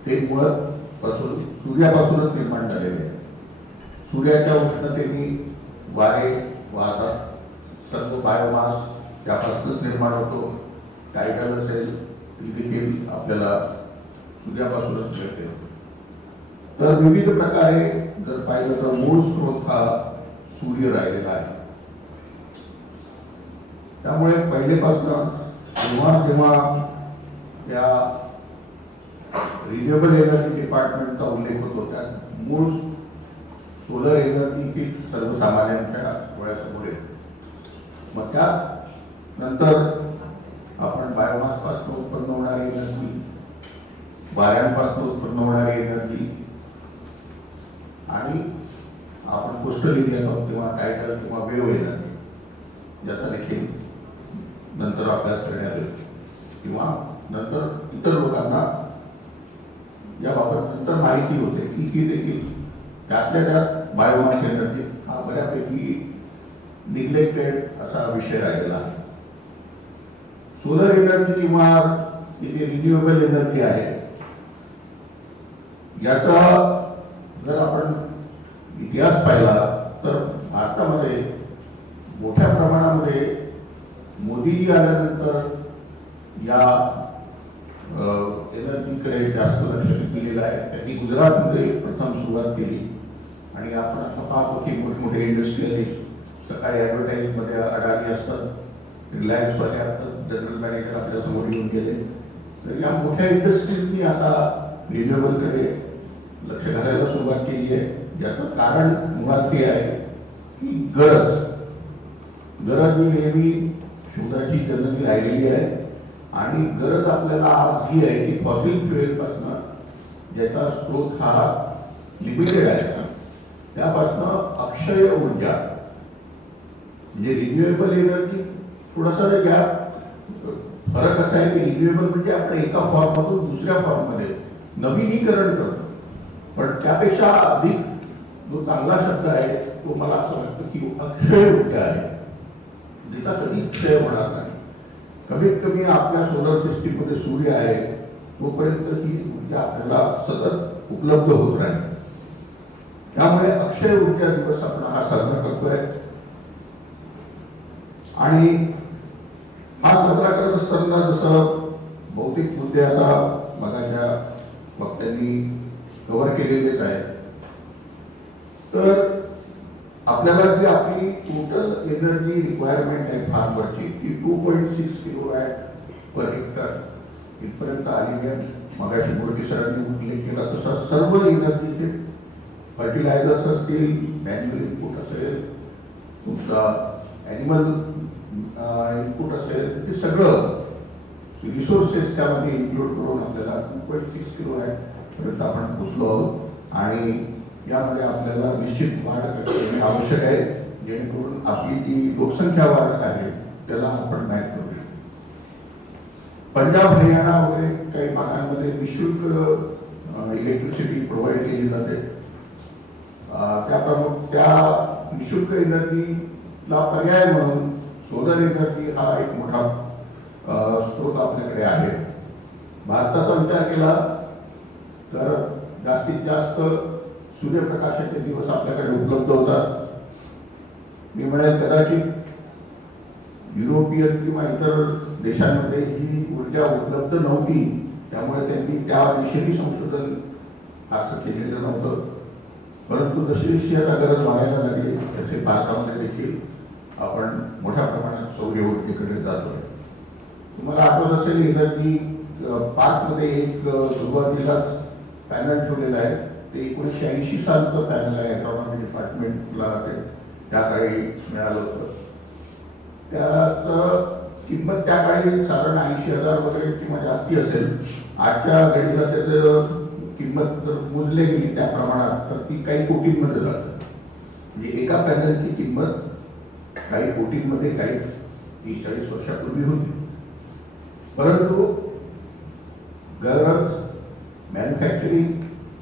ते मुळापासून सूर्यापासूनच निर्माण झालेले. सूर्याच्या उष्णतेने वारे वाहतात, सर्व बायोमास त्यापासूनच निर्माण होतो. टायडल असेल देखील आपल्याला सूर्यापासूनच मिळते. तर विविध प्रकारे जर पाहिलं तर मूळ स्त्रोत हा सूर्य राहिलेला आहे. त्यामुळे पहिलेपासून जेव्हा या रिन्युएबल एनर्जी डिपार्टमेंटचा उल्लेख होतो त्यात मूळ सोलर एनर्जी ही सर्वसामान्यांच्या डोळ्यासमोर येते. मग त्यानंतर आपण बायोमासपासून उत्पन्न होणारी एनर्जी, वाऱ्यांपासून उत्पन्न होणारी एनर्जी आणि आपण कोस्टल एरियात किंवा टायडल किंवा वेव्ह एनर्जी याचा देखील नंतर अभ्यास करण्यात येतो किंवा नंतर इतर लोकांना याबाबत नंतर माहिती होते की ही देखील त्यातल्या त्यात बायोमास एनर्जी हा बऱ्यापैकी निग्लेक्टेड असा विषय राहिलेला आहे. सोलर एनर्जी किंवा जी रिन्युएबल एनर्जी आहे याचा जर आपण इतिहास पाहिला तर भारतामध्ये मोठ्या प्रमाणामध्ये मोदीजी आल्यानंतर या एनर्जीकडे जास्त लक्ष दिलेलं आहे. त्यांनी गुजरातमध्ये प्रथम सुरुवात केली आणि आपण आता पाहतो की मोठमोठे इंडस्ट्रियलिस्ट सकाळी ॲडव्हर्टाईजमध्ये अडाणी असतात, रिलायन्स वाले आता जनरल मॅनेजर आपल्या समोर येऊन गेले. तर या मोठ्या इंडस्ट्रीजनी आता रिन्युएबलकडे लक्ष घालायला सुरुवात केली आहे. याचं कारण मुळात हे आहे की गरज ही नेहमी शोधाची जननी राहिलेली आहे आणि गरज आपल्याला आज ही आहे की फॉसिल फ्युएलपासून ज्याचा स्रोत हा लिमिटेड आहे त्यापासून अक्षय ऊर्जा म्हणजे रिन्युएबल एनर्जी थोडासा गॅप फरक असा आहे की रिन्युएबल म्हणजे आपण एका फॉर्ममधून दुसऱ्या फॉर्ममध्ये नवीनीकरण करतो, पण त्यापेक्षा अधिक जो चांगला शब्द आहे तो मला असं वाटतं की अक्षय ऊर्जा आहे, जिचा कधी क्षय होणार नाही. कमीत कमी आपल्या सोलर सिस्टीम मध्ये सूर्य आहे तोपर्यंत ही ऊर्जा आपल्याला सतत उपलब्ध होत राहील. त्यामुळे अक्षय ऊर्जा दिवस आपण हा साजरा करतोय आणि हा साजरा करत असताना जसं बहुतेक मुद्दे आता मगाच्या वक्त्यांनी कव्हर केलेलेच आहेत. तर आपल्याला जी आपली टोटल एनर्जी रिक्वायरमेंट आहे फार्मवरची ती 2.6 किलोवॅट पर हेक्टर इथपर्यंत आलेली आहे. मगाशी मोठी सरांनी उल्लेख केला तसा सर्व एनर्जीचे फर्टिलायझर्स असतील, मॅन्युअल इनपुट असेल, तुमचा ॲनिमल इनपुट असेल, ते सगळं रिसोर्सेस त्यामध्ये इन्क्लूड करून आपल्याला 2.6 किलोवॅट पर्यंत आपण पोचलो आहोत आणि यामध्ये आपल्याला निश्चित वाढ करणे आवश्यक आहे जेणेकरून आपली जी लोकसंख्या वाढ आहे त्याला आपण मॅच करू शकतो. पंजाब हरियाणा वगैरे काही भागांमध्ये निशुल्क इलेक्ट्रिसिटी प्रोव्हाइड केली जाते. त्या निशुल्क एनर्जीला पर्याय म्हणून सोलर एनर्जी हा एक मोठा स्रोत आपल्याकडे आहे. भारताचा विचार केला तर जास्तीत जास्त सूर्यप्रकाशाचे दिवस आपल्याकडे उपलब्ध होतात. मी म्हणेल कदाचित युरोपियन किंवा इतर देशांमध्ये ही ऊर्जा उपलब्ध नव्हती, त्यामुळे त्यांनी त्या दिशेने संशोधन फारसं केलेलं नव्हतं. परंतु जशी जशी आता गरज वाढायला लागली तसे भारतामध्ये देखील आपण मोठ्या प्रमाणात सौर ऊर्जेकडे जातोय. तुम्हाला आठवत असेल एनर्जी पार्कमध्ये एक सुरुवातीलाच पॅनल ठेवलेला आहे. ते 1980 सालचं पॅनल आहे. इकॉनॉमी डिपार्टमेंटला ते त्या काळी मिळालं होतं. त्याचं किंमत त्या काळी साधारण 80,000 वगैरे किंवा जास्ती असेल. आजच्या घडीला त्याचं किंमत जर मोजली गेली त्या प्रमाणात तर ती काही कोटींमध्ये जाते. म्हणजे एका पॅनलची किंमत काही कोटींमध्ये काही 30-40 वर्षापूर्वी होती. परंतु गरज, मॅन्युफॅक्चरिंग,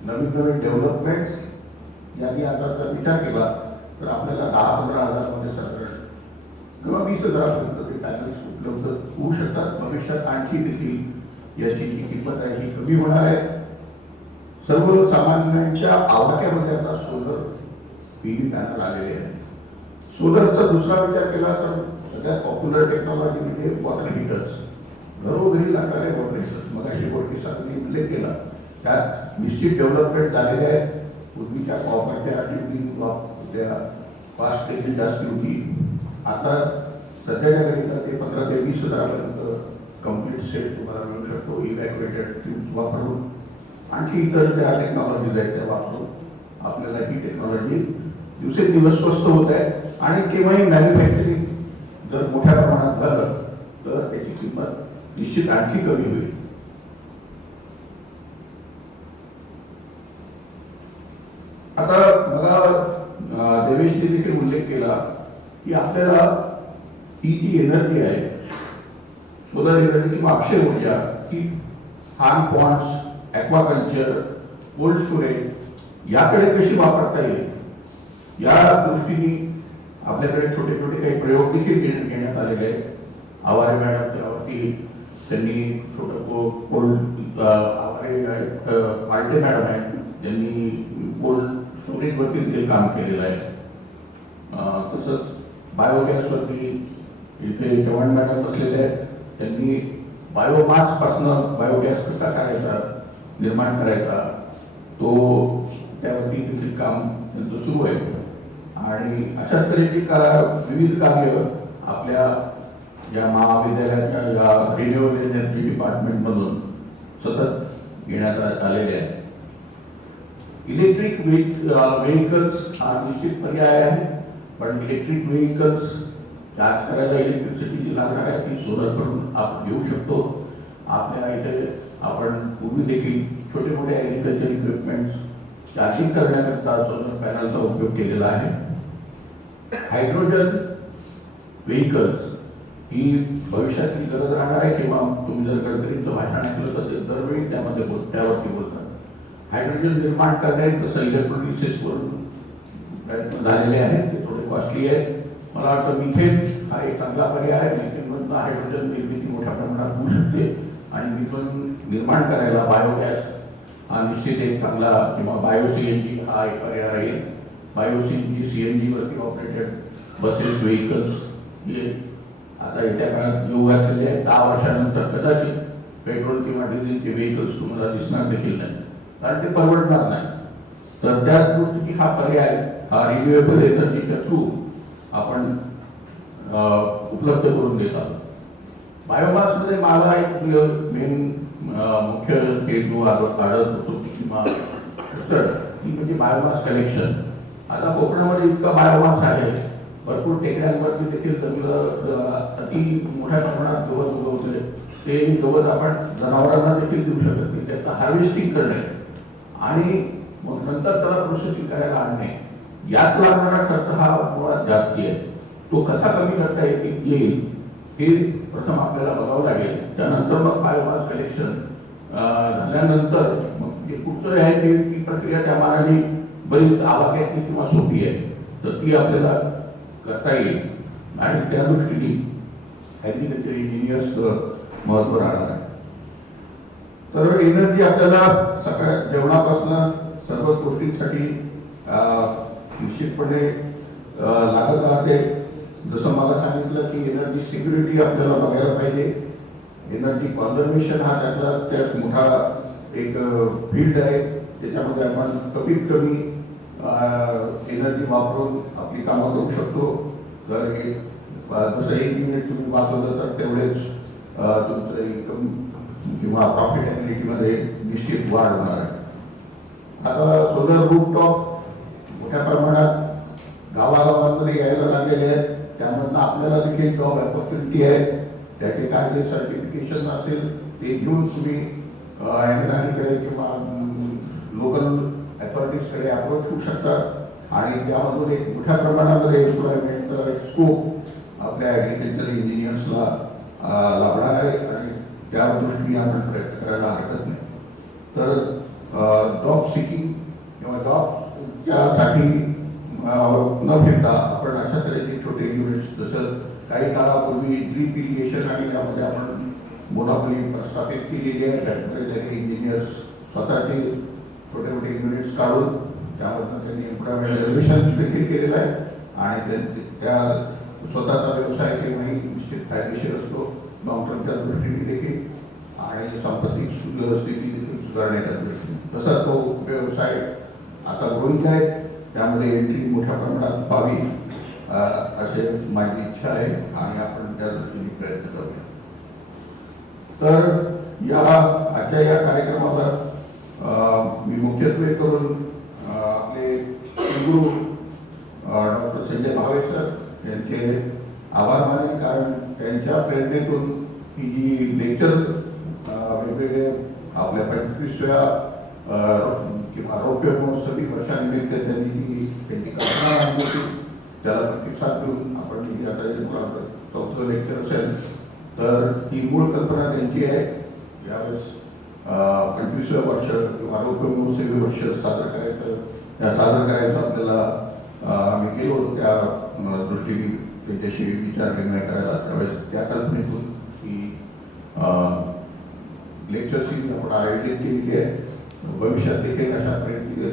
नवीन नवीन डेव्हलपमेंट यांनी आता जर विचार केला तर आपल्याला 10-15 हजारमध्ये साधारण किंवा 20,000 पर्यंत ते पॅनल्स उपलब्ध होऊ शकतात. भविष्यात आणखी देखील याची जी किंमत आहे ही कमी होणार आहे. सर्वसामान्यांच्या आवाक्यामध्ये आता सोलर पीव्ही पॅनल आलेले आहे. सोलरचा दुसरा विचार केला तर सगळ्यात पॉप्युलर टेक्नॉलॉजी म्हणजे वॉटर हीटर्स, घरोघरी लागणारे वॉटर हीटर्स. मगाशी गोष्टी सांगून उल्लेख केला त्यात निश्चित डेव्हलपमेंट झालेले आहेत. पूर्वीच्या कॉपरच्या ट्यूबिंग ब्लॉक होत्या, फास्ट देखील जास्त होती. आता सध्याच्या घडीला ते 15,000 ते 20,000 पर्यंत कम्प्लीट सेट तुम्हाला मिळू शकतो. इव्हॅक्युएटेड ट्यूब्स वापरून आणखी इतर ज्या टेक्नॉलॉजीज आहेत त्या वापरून आपल्याला ही टेक्नॉलॉजी दिवसेंदिवस स्वस्त होत आहे आणि केव्हाही मॅन्युफॅक्चरिंग जर मोठ्या प्रमाणात झालं तर त्याची किंमत निश्चित आणखी कमी होईल. आता मला देवेशने देखील उल्लेख केला की आपल्याला ही जी एनर्जी आहे सोलर एनर्जी किंवा अक्षय ऊर्जा ही farm ponds, aquaculture, cold storage याकडे कशी वापरता येईल या दृष्टीने आपल्याकडे छोटे छोटे काही प्रयोग देखील घेण्यात आलेले आहेत. आवारे मॅडम त्यावरती त्यांनी छोटं कोल्ड आवारे पार्टे मॅडम आहेत त्यांनी कोल्ड स्टोरेजवरती देखील काम केलेलं आहे. तसंच बायोगॅसवरती इथे चव्हाण मॅडम बसलेले आहेत. त्यांनी बायोमास पासून बायोगॅस कसा करायचा, निर्माण करायचा तो त्यावरती देखील काम त्यांचं सुरू आहे. आणि अशाच तऱ्हेची विविध कार्य आपल्या या महाविद्यालयाच्या या रिन्युएबल एनर्जी डिपार्टमेंटमधून सतत घेण्यात आलेले आहे. इलेक्ट्रिक व्हेकल्स हा निश्चित पर्याय आहे, पण इलेक्ट्रिक व्हेकल्स चार्ज करायला इलेक्ट्रिसिटी जी लागणार आहे ती सोलर करून आपण घेऊ शकतो. आपल्या इथे आपण पूर्वी देखील छोटे मोठे ॲग्रिकल्चर इक्विपमेंट्स चार्जिंग करण्याकरता सोलर पॅनलचा उपयोग केलेला आहे. हायड्रोजन व्हेकल्स ही भविष्यातली गरज राहणार आहे, किंवा तुम्ही जर गडकरींचं भाषण ऐकलं तर ते दरवेळी त्यावरती बोलतात. हायड्रोजन निर्माण करणे तसं इलेक्ट्रोलिसिसवरून प्रयत्न झालेले आहेत, ते थोडे कॉस्टली आहेत. मला वाटतं मिथेन हा एक चांगला पर्याय आहे. मिथेनमधून हायड्रोजन निर्मिती मोठ्या प्रमाणात होऊ शकते आणि मिथेन निर्माण करायला बायोगॅस हा निश्चित एक चांगला, किंवा बायो CNG हा एक पर्याय आहे. बायो CNG वरती ऑपरेटेड बसेस व्हेकल्स हे आता येत्या काळात येऊ घातलेले आहेत. 10 वर्षानंतर कदाचित पेट्रोल किंवा डिझेलचे व्हेकल्स तुम्हाला दिसणार देखील नाही, कारण ते परवडणार नाही. तर त्या दृष्टीने हा पर्याय हा रिन्युएबल एनर्जीच्या थ्रू आपण उपलब्ध करून देत आहोत. बायोमासमध्ये माझा एक मेन मुख्य हेतू काढत होतो किंवा ती म्हणजे बायोमास कलेक्शन. आता कोकणामध्ये इतका बायोमास आहे, भरपूर टेकड्यांवरती देखील जंगलं अति मोठ्या प्रमाणात गवत उगवते. ते गवत आपण जनावरांना देखील देऊ शकत नाही. त्याचं हार्वेस्टिंग करणे आणि मग नंतर त्याला प्रोसेसिंग करायला आणणे, यात लागणारा खर्च हा मुळात जास्ती आहे. तो कसा कमी करता येईल हे प्रथम आपल्याला बघावं लागेल. त्यानंतर मग बायोमास कलेक्शन झाल्यानंतर मग जे पुढचं आहे ती प्रक्रिया त्या मानाने बरीच आवाक्यातली किंवा सोपी आहे, तर ती आपल्याला करता येईल. आणि त्या दृष्टीने ॲग्रिकल्चर इंजिनियर्सचं महत्त्व राहणार आहे. तर एनर्जी आपल्याला सगळ्या जेवणापासून सर्व गोष्टींसाठी निश्चितपणे लागत राहते. जसं मला सांगितलं की एनर्जी सिक्युरिटी आपल्याला बघायला पाहिजे. एनर्जी कॉन्झर्वेशन हा त्यात मोठा एक फील्ड आहे, त्याच्यामध्ये आपण कमीत कमी एनर्जी वापरून आपली कामं करू शकतो. जर जसं 1 मिनिट तुम्ही वाचवलं तर तेवढेच तुमचं इन्कम किंवा प्रॉफिटेबिलिटीमध्ये निश्चित वाढ होणार आहे. आता सोलर रूफटॉप मोठ्या प्रमाणात गावागावांमध्ये यायला लागलेले आहेत. त्यामधनं आपल्याला देखील जॉब ऑपॉर्च्युनिटी आहे. त्याचे काय जे सर्टिफिकेशन असेल ते घेऊन तुम्ही एमएनआरकडे किंवा लोकल अथॉरिटीजकडे अप्रोच होऊ शकता आणि त्यामधून एक मोठ्या प्रमाणामध्ये एम्प्लॉयमेंटचा स्कोप आपल्या ॲग्रिकल्चर इंजिनियर्सला लाभणार आहे आणि त्या दृष्टीने आपण प्रयत्न करायला हरकत नाही. तर जॉब सिकिंग किंवा जॉबच्यासाठी न फिरता आपण अशा तऱ्हेचे छोटे युनिट्स, जसं काही काळापूर्वी ड्रीप इरिगेशन आणि त्यामध्ये आपण मोनोपोली प्रस्थापित केलेली आहे. त्यामध्ये इंजिनियर्स स्वतःचे छोटे मोठे युनिट्स काढून त्यामधून त्यांनी एम्प्लॉयमेंट रिलेशन्स देखील केलेलं आहे आणि त्या स्वतःचा व्यवसाय केव्हाही निश्चित फायदेशीर असतो लॉंग टर्मच्या दृष्टीने देखील आणि सांस्कृतिक स्थिती देखील सुधारण्याच्या दृष्टीने. तसा तो व्यवसाय आता ग्रोईंग आहे, त्यामध्ये एंट्री मोठ्या प्रमाणात व्हावी असे माझी इच्छा आहे आणि आपण त्या दृष्टीने प्रयत्न करूया. तर आजच्या या कार्यक्रमावर मी मुख्यत्वे करून आपले गुरु डॉक्टर संजय भावे सर यांचे आभार मानेन, कारण त्यांच्या प्रेरणेतून ही जी लेक्चर वेगवेगळे आपल्या 25व्या किंवा रौप्य महोत्सवी वर्षानिमित्त त्यांनी त्यांची कल्पना आणली होती, त्याला प्रतिसाद देऊन आपण आता 4थं लेक्चर असेल तर ही मूळ कल्पना त्यांची आहे. यावेळेस 25व्या वर्ष किंवा रौप्य महोत्सवी वर्ष साजरं करायचं आपल्याला आम्ही गेलो होतो. त्या दृष्टीने त्यांच्याशी विचार विनिमय करायला त्यावेळेस त्या कल्पनेतून ही लेक्चर सिरीज आपण आयोजित केलेली आहे. भविष्यात देखील अशा प्रकारे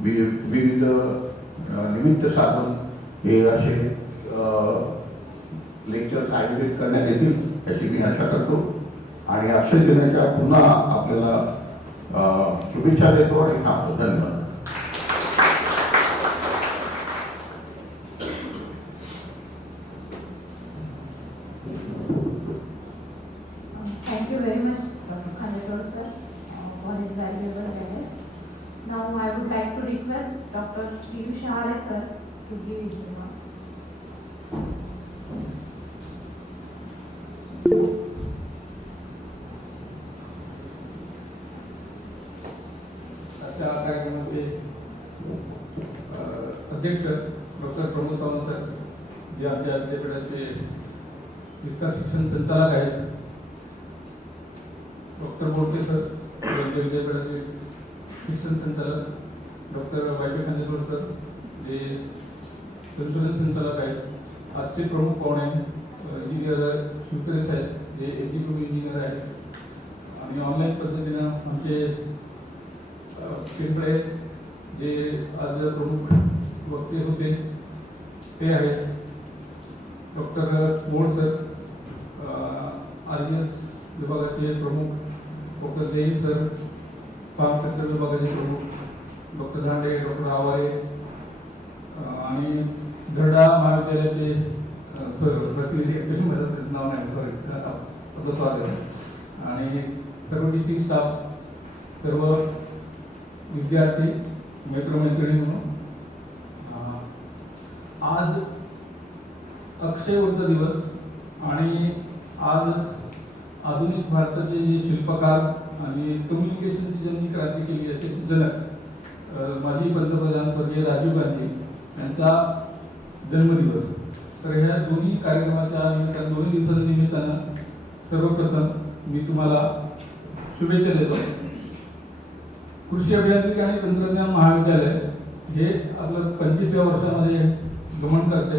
विविध निमित्त साधून हे असे लेक्चर्स आयोजित करण्यात येतील याची मी आशा करतो आणि अक्षय दिनाच्या पुन्हा आपल्याला शुभेच्छा देतो आणि थांबतो. धन्यवाद. Dr. Diwas sir to give his remarks. आजच्या कार्यक्रमाचे अध्यक्ष डॉक्टर प्रमोद सावंत सर, जे आमच्या विद्यापीठाचे विस्तार शिक्षण संचालक आहेत, डॉक्टर बोडके सर, जे विद्यापीठाचे शिक्षण संचालक, डॉक्टर वाय खांडेकर सर, जे संशोधन संचालक आहेत, आजचे प्रमुख पाहुणे इंजिनियर शिवकरे साहेब, जे एक्झिक्युटिव्ह इंजिनियर आहेत, आणि ऑनलाईन पद्धतीनं आमचे पिंपळे जे आज प्रमुख वक्ते होते ते आहेत, डॉक्टर बोड सर, RS विभागाचे प्रमुख, doctor Jain sir, farm sector विभागाचे प्रमुख, डॉक्टर धांडे, डॉक्टर आवारे, आणि धरडा महाविद्यालयाचे सर प्रतिनिधी, माझं नाव नाही, सॉरी आपलं स्वागत, आणि सर्व टीचिंग स्टाफ, सर्व विद्यार्थी, मित्रमैत्रिणी म्हणून आज अक्षय ऊर्जा दिवस, आणि आज आधुनिक भारताचे जे शिल्पकार आणि कम्युनिकेशनची ज्यांनी क्रांती केली असे जनक माजी पंतप्रधान स्वर्गीय राजीव गांधी यांचा जन्मदिवस. तर ह्या दोन्ही कार्यक्रमाच्या निमित्तानं, दोन्ही दिवसाच्या निमित्तानं सर्वप्रथम मी तुम्हाला शुभेच्छा देतो. कृषी अभियांत्रिकी आणि तंत्रज्ञान महाविद्यालय हे आपलं 25व्या वर्षामध्ये गमन करते.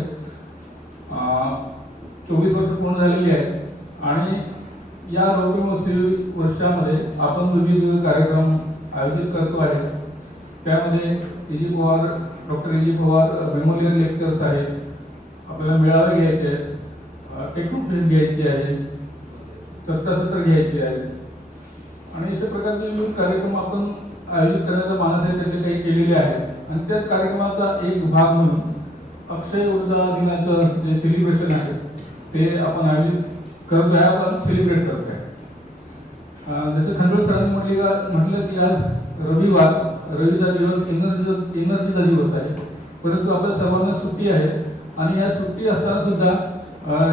24 वर्ष पूर्ण झालेली आहे, आणि या 9व्या वर्षामध्ये आपण विविध कार्यक्रम आयोजित करतो आहे. त्यामध्ये डॉक्टर एजी पवार मेमोरियल लेक्चर्स आहेत, आपल्याला मेळावे घ्यायचे आहेत, टेक्नोफेस्ट घ्यायची आहे, चर्चासत्र घ्यायचे आहेत, आणि अशा प्रकारचे विविध कार्यक्रम आपण आयोजित करण्याचा मानस आहे, त्याचे काही केलेले आहे. आणि त्याच कार्यक्रमाचा एक भाग म्हणून अक्षय ऊर्जा दिनाचं जे सेलिब्रेशन आहे ते आपण आयोजित करतो आहे, आपण सेलिब्रेट करतो आहे. जसं खंडोळ सरांनी म्हटलं की आज रविचा दिवस एनर्जीचा दिवस आहे, परंतु आपल्या सर्वांना सुट्टी आहे, आणि या सुट्टी असताना सुद्धा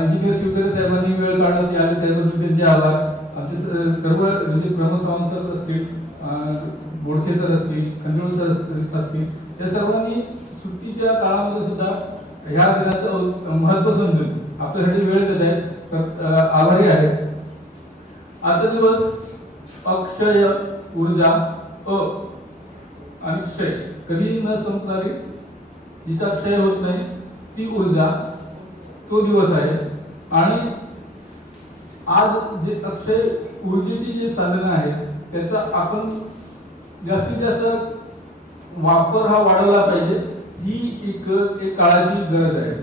इंजिनियर शिवकरे साहेबांनी वेळ काढला ते आले, त्याबद्दल त्यांचे आभार. आमचे सर्व म्हणजे प्रमोद सावंत सर असतील, बोडके सर असतील, खंडोळ सर असतील, या सर्वांनी सुट्टीच्या काळामध्ये सुद्धा ह्या दिनाचं महत्व समजून आपल्यासाठी वेळ देत आहेत, तर आभारी आहेत. आजचा दिवस अक्षय ऊर्जा, आणि क्षय, कधी न संपणारी, जिचा क्षय होत नाही ती ऊर्जा, तो दिवस आहे. आणि आज जे अक्षय ऊर्जेची जी साधनं आहेत त्याचा आपण जास्तीत जास्त वापर हा वाढवला पाहिजे, ही एक काळाची गरज आहे.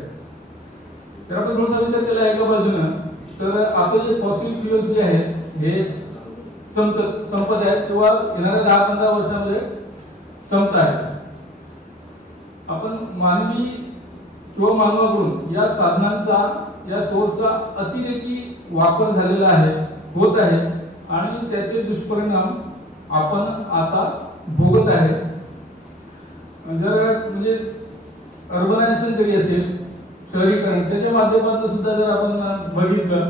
तर आपण थोडासा विचार केला एका बाजूनं, तर आपले जे फॉसिल फ्युएल्स जे आहेत हे संपत आहेत, किंवा येणाऱ्या 10-15 वर्षामध्ये संपत आहेत. आपण मानवी किंवा मानवाकडून या साधनांचा, या सोर्सचा अतिरेकी वापर झालेला आहे, होत आहे, आणि त्याचे दुष्परिणाम आपण आता भोगत आहे. जर म्हणजे अर्बनायझेशन जरी असेल, शहरीकरण, त्याच्या माध्यमातून सुद्धा जर आपण बघितलं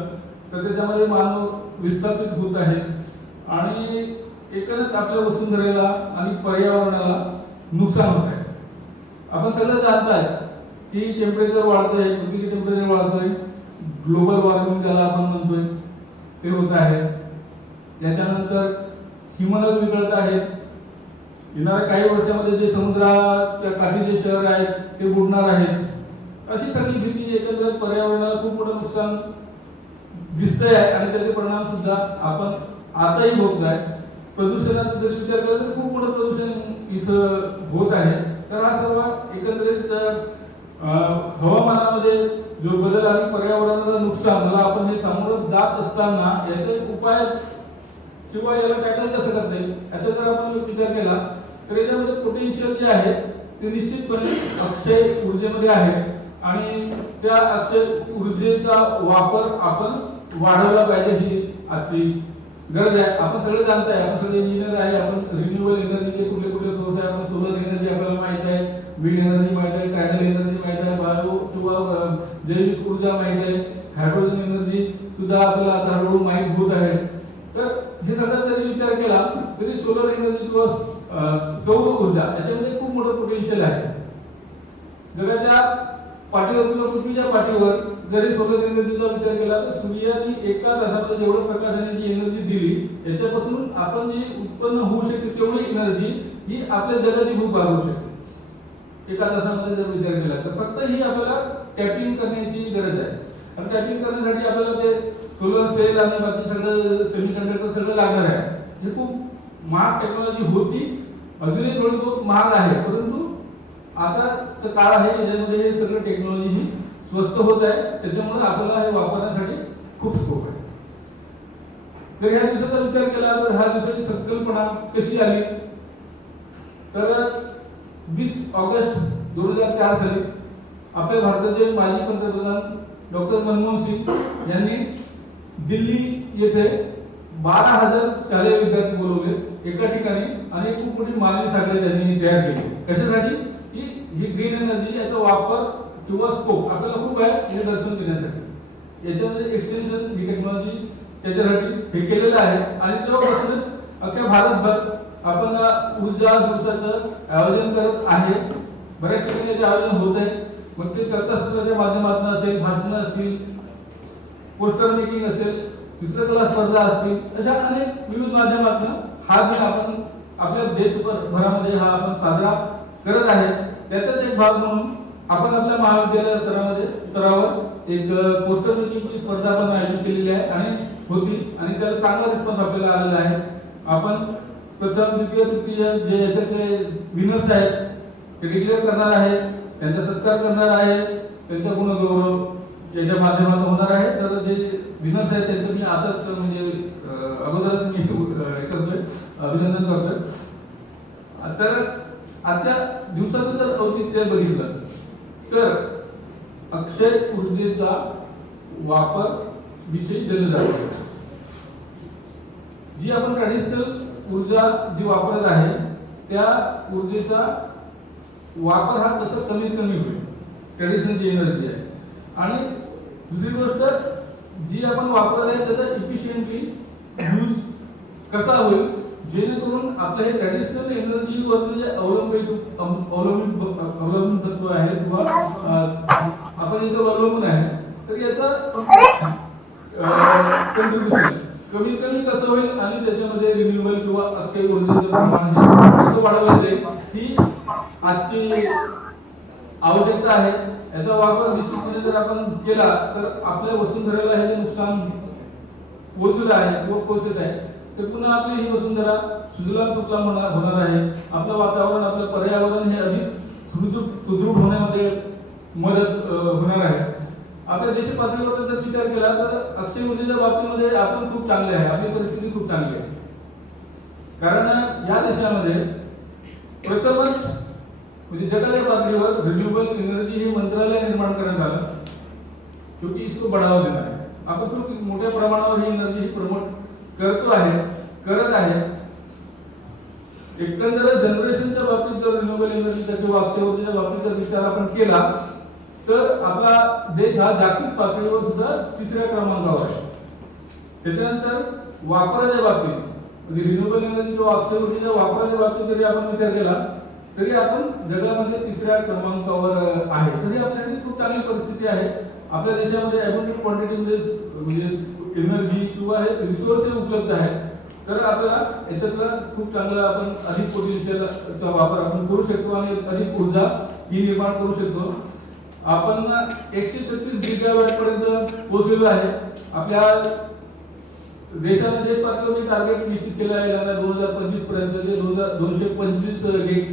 तर त्याच्यामध्ये मानव विस्थापित होत आहे, आणि एकूणच आपल्या वसुंधरेला आणि पर्यावरणाला नुकसान होत आहे. आपण सगळं जाणताय की टेम्परेचर वाढतंय, पृथ्वी टेम्परेचर वाढतंय, ग्लोबल वॉर्मिंग ज्याला आपण म्हणतोय ते होत आहे. त्याच्यानंतर हिमनग वितळत आहेत. येणाऱ्या काही वर्षामध्ये जे समुद्राच्या काठी जे शहर आहेत ते बुडणार आहेत. अशी सगळी भीती, एकंदरीत पर्यावरणाला खूप मोठं नुकसान दिसतंय, आणि त्याचे परिणाम सुद्धा आपण आताही भोगतोय. प्रदूषणाचा जर विचार केला तर खूप मोठं प्रदूषण इथं होत आहे. तर हा सर्व एकंदरीत हवामानामध्ये जो बदल आणि पर्यावरणाला नुकसान, मला आपण हे सामोरं जात असताना याचा एक उपाय किंवा याला टॅकल कसं करता येईल असं जर आपण विचार केला तर याच्यामध्ये पोटेन्शियल जे आहे ते निश्चितपणे अक्षय ऊर्जेमध्ये आहे, आणि त्या अक्षय ऊर्जेचा वापर आपण वाढवला पाहिजे, ही आजची गरज आहे. आपण सगळे जाणताय, आपण सगळे इंजिनियर आहे, आपण रिन्युएबल एनर्जीचे कुठले कुठले सोर्स आहे, आपण सोलर एनर्जी आपल्याला माहित आहे, विंड एनर्जी माहित आहे, टायडल एनर्जी माहित आहे, बायो किंवा जैविक ऊर्जा माहित आहे, हायड्रोजन एनर्जी सुद्धा आपल्याला आता हळूहळू माहित होत आहे. तर हे सगळं जरी विचार केला तरी सोलर एनर्जी किंवा सौर ऊर्जा याच्यामध्ये खूप मोठं पोटेन्शियल आहे. जगाच्या पाठीवर किंवा पृथ्वीच्या पाठीवर जरी सोलर एनर्जीचा विचार केला तर सूर्याने एका तासामध्ये जेवढं प्रकाशाने जी एनर्जी दिली याच्यापासून आपण जी उत्पन्न होऊ शकते तेवढी एनर्जी ही आपल्या जगाची भूक भागवू शकते एका तासामध्ये जर विचार केला तर. फक्त ही आपल्याला टॅपिंग करण्याची गरज आहे. आणि टॅपिंग करण्यासाठी आपल्याला ते सोलर सेल आणि बाकी सगळं सेमीकंडक्टर सगळं लागणार आहे. हे खूप महाग टेक्नॉलॉजी होती, अजूनही थोडी बहुत महाग आहे, परंतु आता काळ आहे याच्यामध्ये हे सगळं टेक्नॉलॉजी ही स्वस्त होत आहे, त्याच्यामुळे आपल्याला हे वापरण्यासाठी खूप स्कोप आहे. तर ह्या दिवसाचा विचार केला तर ह्या दिवसाची संकल्पना कशी आली तर 20 ऑगस्ट 2004 साली आपल्या भारताचे माजी पंतप्रधान डॉक्टर मनमोहन सिंग यांनी दिल्ली येथे 12,000 शालेय विद्यार्थी बोलवले एका ठिकाणी आणि खूप मोठी मानवी साखळी त्यांनी तयार केली. कशासाठी की ही ग्रीन एनर्जी याचा वापर किंवा स्कोप आपल्याला खूप आहे हे दर्शवून देण्यासाठी. याच्यामध्ये एक्सटेन्शन ही टेक्नॉलॉजी त्याच्यासाठी हे केलेलं आहे. आणि तेव्हापासूनच अख्ख्या भारतभर आपण ऊर्जा दिवसाचं आयोजन करत आहे. बऱ्याच ठिकाणी याचे आयोजन होत आहे. मग ते चर्चासत्राच्या माध्यमातून असेल, भाषणं असतील, पोस्टर मेकिंग असेल, चित्रकला स्पर्धा असतील, अशा अनेक विविध माध्यमातून हा दिन आपण आपल्या देशभरामध्ये हा आपण साजरा करत आहे. त्याचाच एक भाग म्हणून आपण आपल्या महाविद्यालय स्तरावर एक पोस्टर मेकिंगची स्पर्धा आपण आयोजित केलेली आहे आणि होती आणि त्याला चांगला रिस्पॉन्स आपल्याला आलेला आहे. आपण प्रथम द्वितीय तृतीय जे याच्यातले विनर्स आहेत ते डिक्लेअर करणार आहे, त्यांचा सत्कार करणार आहे, त्यांचा गुणगौरव याच्या माध्यमातून होणार आहे. तर जे विनर्स आहेत त्यांचं मी आताच म्हणजे अगोदरच मी करतोय, अभिनंदन करतोय. तर आजच्या दिवसाचं जर औचित्य बघितलं तर अक्षय ऊर्जेचा वापर विषयी जनजागृती. जी आपण ट्रॅडिशनल ऊर्जा जी वापरत आहे त्या ऊर्जेचा वापर हा तसा कमीत कमी होईल, ट्रॅडिशनल जी एनर्जी आहे. आणि दुसरी गोष्ट जी आपण वापरत आहे त्याचा इफिशियंटली यूज कसा होईल जेणेकरून आपलं हे ट्रॅडिशनल एनर्जीवरचे जे अवलंबून तत्व आहे किंवा आपण इथं अवलंबून आहे तर याचा कंट्रीब्युशन कमीत कमी कसं होईल आणि त्याच्यामध्ये रिन्युएबल किंवा अक्षय ऊर्जेचं प्रमाण कसं वाढवायचं ही आजची आवश्यकता आहे. याचा वापर निश्चितपणे जर आपण केला तर आपल्या वसुंधरेला हे जे नुकसान पोहोचलं आहे किंवा पोहोचत आहे तर पुन्हा आपली ही वसुंधरा सुजलाम सुफलाम होणार आहे. आपलं वातावरण, आपलं पर्यावरण हे अधिक सुदृढ होण्यामध्ये मदत होणार आहे. आपल्या देश पातळीवर जर विचार केला तर अक्षय ऊर्जेच्या बाबतीमध्ये आपण खूप चांगले आहे, आपली परिस्थिती खूप चांगली आहे. कारण या देशामध्ये प्रथमच म्हणजे जगाच्या पातळीवर रिन्यूएबल एनर्जी हे मंत्रालय निर्माण करण्यात आलं क्योंकि इसको बढ़ावा देना है. आपण खूप मोठ्या प्रमाणावर ही एनर्जी प्रमोट करत आहे. एकंदर जनरेशनच्या बाबतीत जर रिन्यूएबल एनर्जीच्या किंवा अक्षय ऊर्जेच्या बाबतीत जर विचार आपण केला तर आपला देश हा जागतिक पातळीवर सुद्धा 3ऱ्या क्रमांकावर आहे. त्याच्यानंतर वापराच्या बाबतीत म्हणजे रिन्यूएबल एनर्जी किंवा अक्षय ऊर्जेच्या वापराच्या बाबतीत जरी आपण विचार केला तरी आपण जगामध्ये 3ऱ्या क्रमांकावर आहे. तरी आपल्याकडे खूप चांगली परिस्थिती आहे. आपल्या देशामध्ये अबंडंट क्वांटिटीमध्ये म्हणजे एनर्जी किंवा हे रिसोर्सेस उपलब्ध आहेत. तर आपल्याला याच्यातला खूप चांगला आपण अधिक पोटेन्शियलचा वापर आपण करू शकतो आणि अधिक ऊर्जा ही निर्माण करू शकतो. आपण 136 गिगावॅट पर्यंत पोहोचलेलो आहे. आपल्या देशाने देश पातळीवर टार्गेट निश्चित केलं आहे 2025 पर्यंत जे 225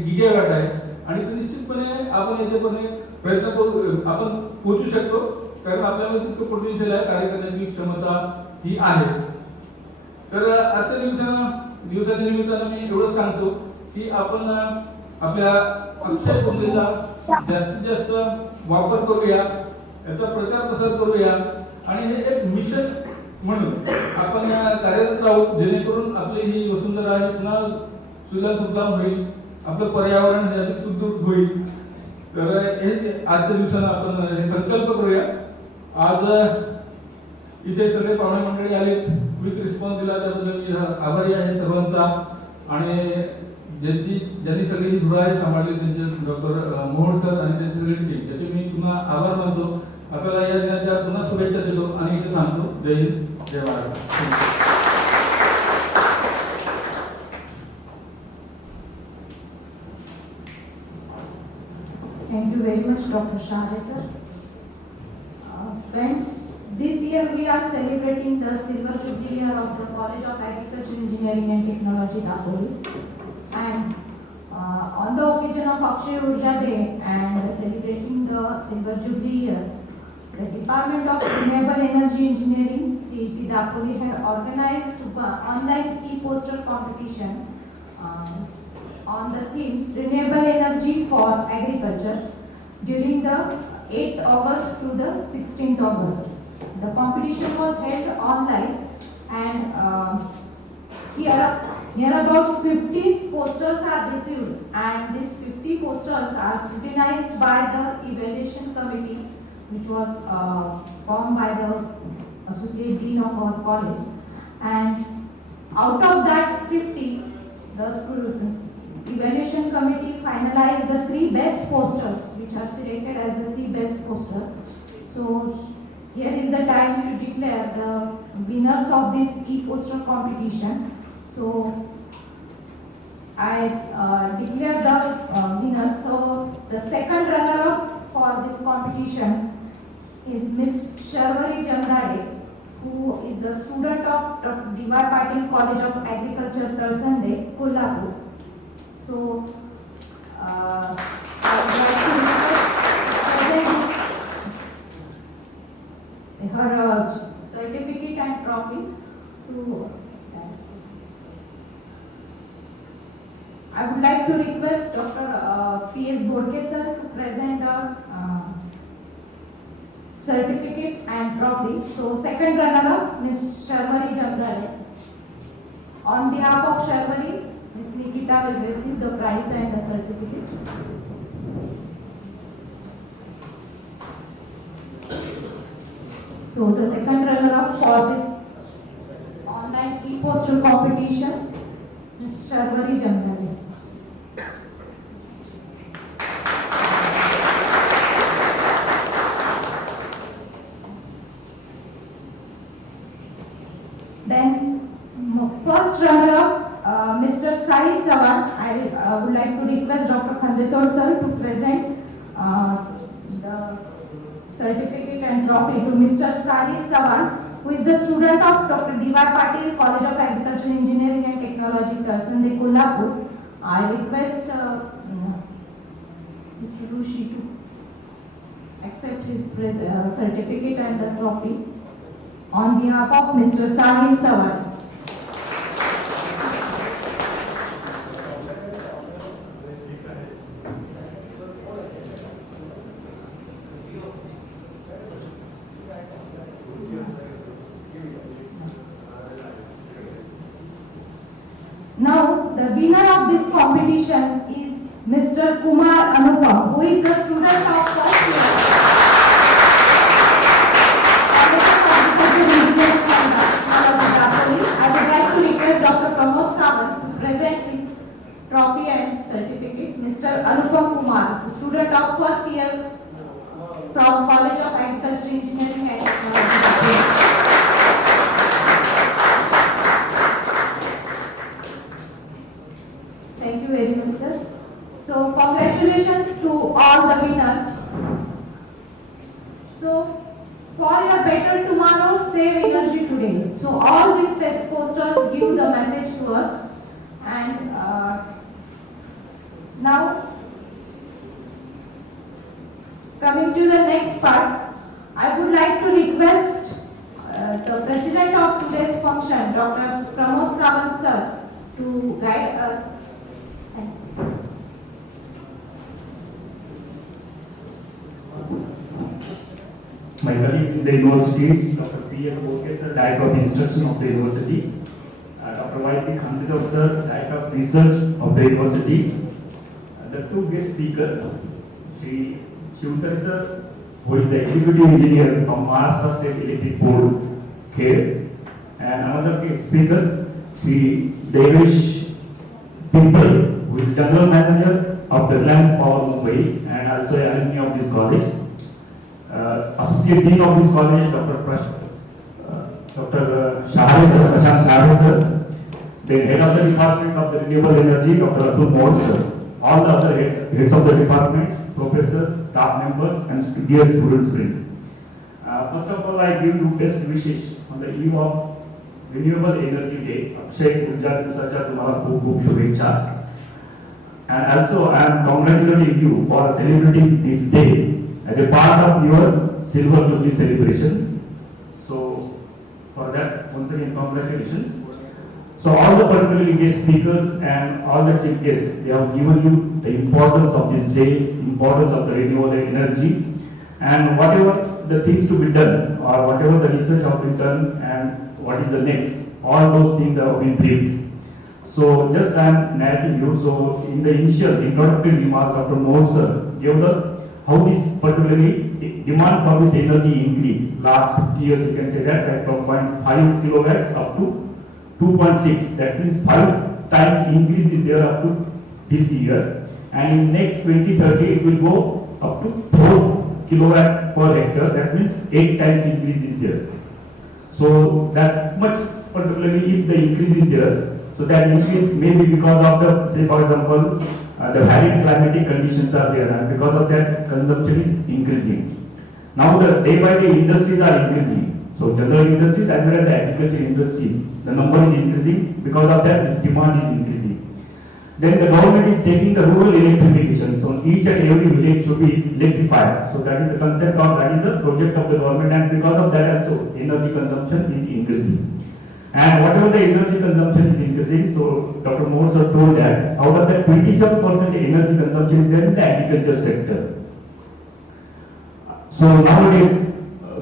गिगावॅट आहे आणि निश्चितपणे आपण याच्यापणे प्रयत्न करू, आपण पोहोचू शकतो कारण आपल्यामध्ये तितकं पोटेन्शियल आहे, कार्य करण्याची क्षमता ही आहे. तर आजच्या दिवसाच्या निमित्तानं मी एवढं सांगतो की आपण आपल्या अक्षय ऊर्जेचा जास्तीत जास्त वापर करूया, याचा प्रचार प्रसार करूया आणि हे एक मिशन म्हणून आपण कार्यरत राहू, जेणेकरून आपली ही वसुंधरा ही पुन्हा सुजलाम सुफलाम होईल, आपलं पर्यावरण हे अधिक सुदृढ होईल. तर हे आजच्या दिवसानं आपण हे संकल्प करूया. आज इथे सगळे पाहुणे मंडळी आलीत, क्विक रिस्पॉन्स दिला त्याबद्दल मी आभारी आहे सर्वांचा. आणि ज्यांनी सगळी ही धुळाई सांभाळली त्यांचे डॉक्टर मोहोळ सर आणि त्यांची सगळी टीम, त्याचे मी पुन्हा आभार मानतो. आपल्याला या दिनाच्या पुन्हा शुभेच्छा देतो आणि इथे थांबतो. जय हिंद, जय Maharashtra. Thank you very much, Dr. Shah sir. Friends, this year we are celebrating the silver jubilee year of the College of Agriculture, Engineering and Technology, Dapoli. And on the occasion of Akshay Urja Day and celebrating the silver jubilee year, the Department of Renewable Energy Engineering, CAET Dapoli, had organized online e-poster competition on the theme Renewable Energy for Agriculture during the 8th August to the 16th August. The competition was held online and here about 50 posters are received, and these 50 posters are scrutinized by the evaluation committee which was formed by the Associate Dean of our college. And out of that 50, the evaluation committee finalized the 3 best posters, which are selected as the 3 best posters. So here is the time to declare the winners of this e-poster competition. So I declare the winners. So the second runner-up for this competition is Miss Sharvari Jamdade, who is the student of Dr. Dapoli College of Agriculture, Tarsande, Kolhapur. So, I would like to present her certificate and trophy to. I would like to request Dr. P.S. Bodke sir to present the certificate and trophy. So, second runner-up, Ms. Sharvari Jamdade. On behalf of Sharvari, Ms. Nikita will receive the prize and the certificate. So the second runner-up for this online e-poster competition, Ms. Sharvari Jamdade. Then first runner-up, Mr. Sahil Sawan. I would like to request Dr. Khandetor sir to present the certificate and trophy to Mr. Sahil Sawan, who is the student of Dr. Dapoli College of Agriculture, Engineering and Technology, Tarsande, Kolhapur. I request Mr. Rushi to accept his certificate and the trophy on behalf of Mr. Sahil Sawan. Now, the winner of this competition is Mr. Kumar Anupam, who is the student of first year. I would like to request Dr. Pramod Sawant to present his trophy and certificate. Mr. Anupam Kumar, the student of first year from College of Agriculture, Engineering and Technology. Thank you very much, sir. So, congratulations to all the winners. So, for your better tomorrow, save energy today. So, all these test posters give the message to us. And now, coming to the next part, I would like to request the president of today's function, Dr. Pramod Sawant sir, to guide us. my colleagues in the university, Dr. P.S. Bokeh, sir, Director of Instruction of the university, Dr. Y.P. Khandidov, sir, Director of Research of the university, the two guest speakers, Sri Shivtari, sir, who is the Executive Engineer from Maharashtra State Electric Board here, and another guest speaker, Sri Devesh Pimple, who is General Manager of the Reliance Power Mumbai and also alumni of this college. Associate Dean of this college, Dr. Shahre sir, Prashant Shahre sir. Then Head of the Department of the Renewable Energy, Dr. Atul Moore sir. All the other heads of the departments, professors, staff members, and dear students. First of all, I give you best wishes on the eve of Renewable Energy Day. Akshay, Urja, Sacha, Tumara, Khub Shubhecha. And also, I am congratulating you for celebrating this day as a part of your Silver Jubilee celebration. So, for that, once again, congratulations. So, all the particularly guest speakers and all the chief guests, they have given you the importance of this day, importance of the renewable energy, and whatever the things to be done, or whatever the research have been done, and what is the next, all those things have been briefed. So, just I am narrating you. So, in the initial introductory remarks, Dr. Moore sir gave how this particularly demand for this energy increased. Last 50 years, you can say that from 0.5 kilowatts up to 2.6. That means 5 times increase is there up to this year. And in next 2030, it will go up to 4 kilowatt per hectare. That means 8 times increase is there. So that much, particularly if the increase is there, so that increase may be because of the, say for example, the varied climatic conditions are there, and because of that consumption is increasing. Now the day by day industries are increasing. So general industries as well as the agriculture industries, the number is increasing. Because of that, this demand is increasing. Then the government is taking the rural electrification. So each and every village should be electrified. So that is the concept of, that is the project of the government, and because of that also energy consumption is increasing. And whatever the energy consumption is increasing, so Dr. Moore sir told that out of that 27% energy consumption is there in the agriculture sector. So nowadays,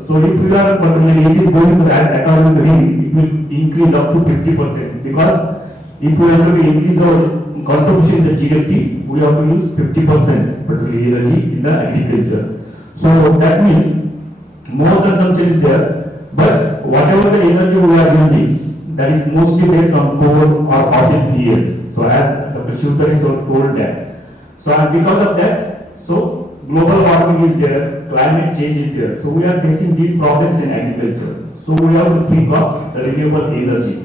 so if you are particularly going to that according to him, it will increase up to 50%, because if we have to increase our contribution in the GDP, we have to use 50% particularly energy in the agriculture. So that means more consumption is there, but whatever the energy we are using, that is mostly based on coal or fossil fuels. So as Dr. Shivtari told that. So and because of that, so global warming is there, climate change is there. So we are facing these problems in agriculture. So we have to think of the renewable energy,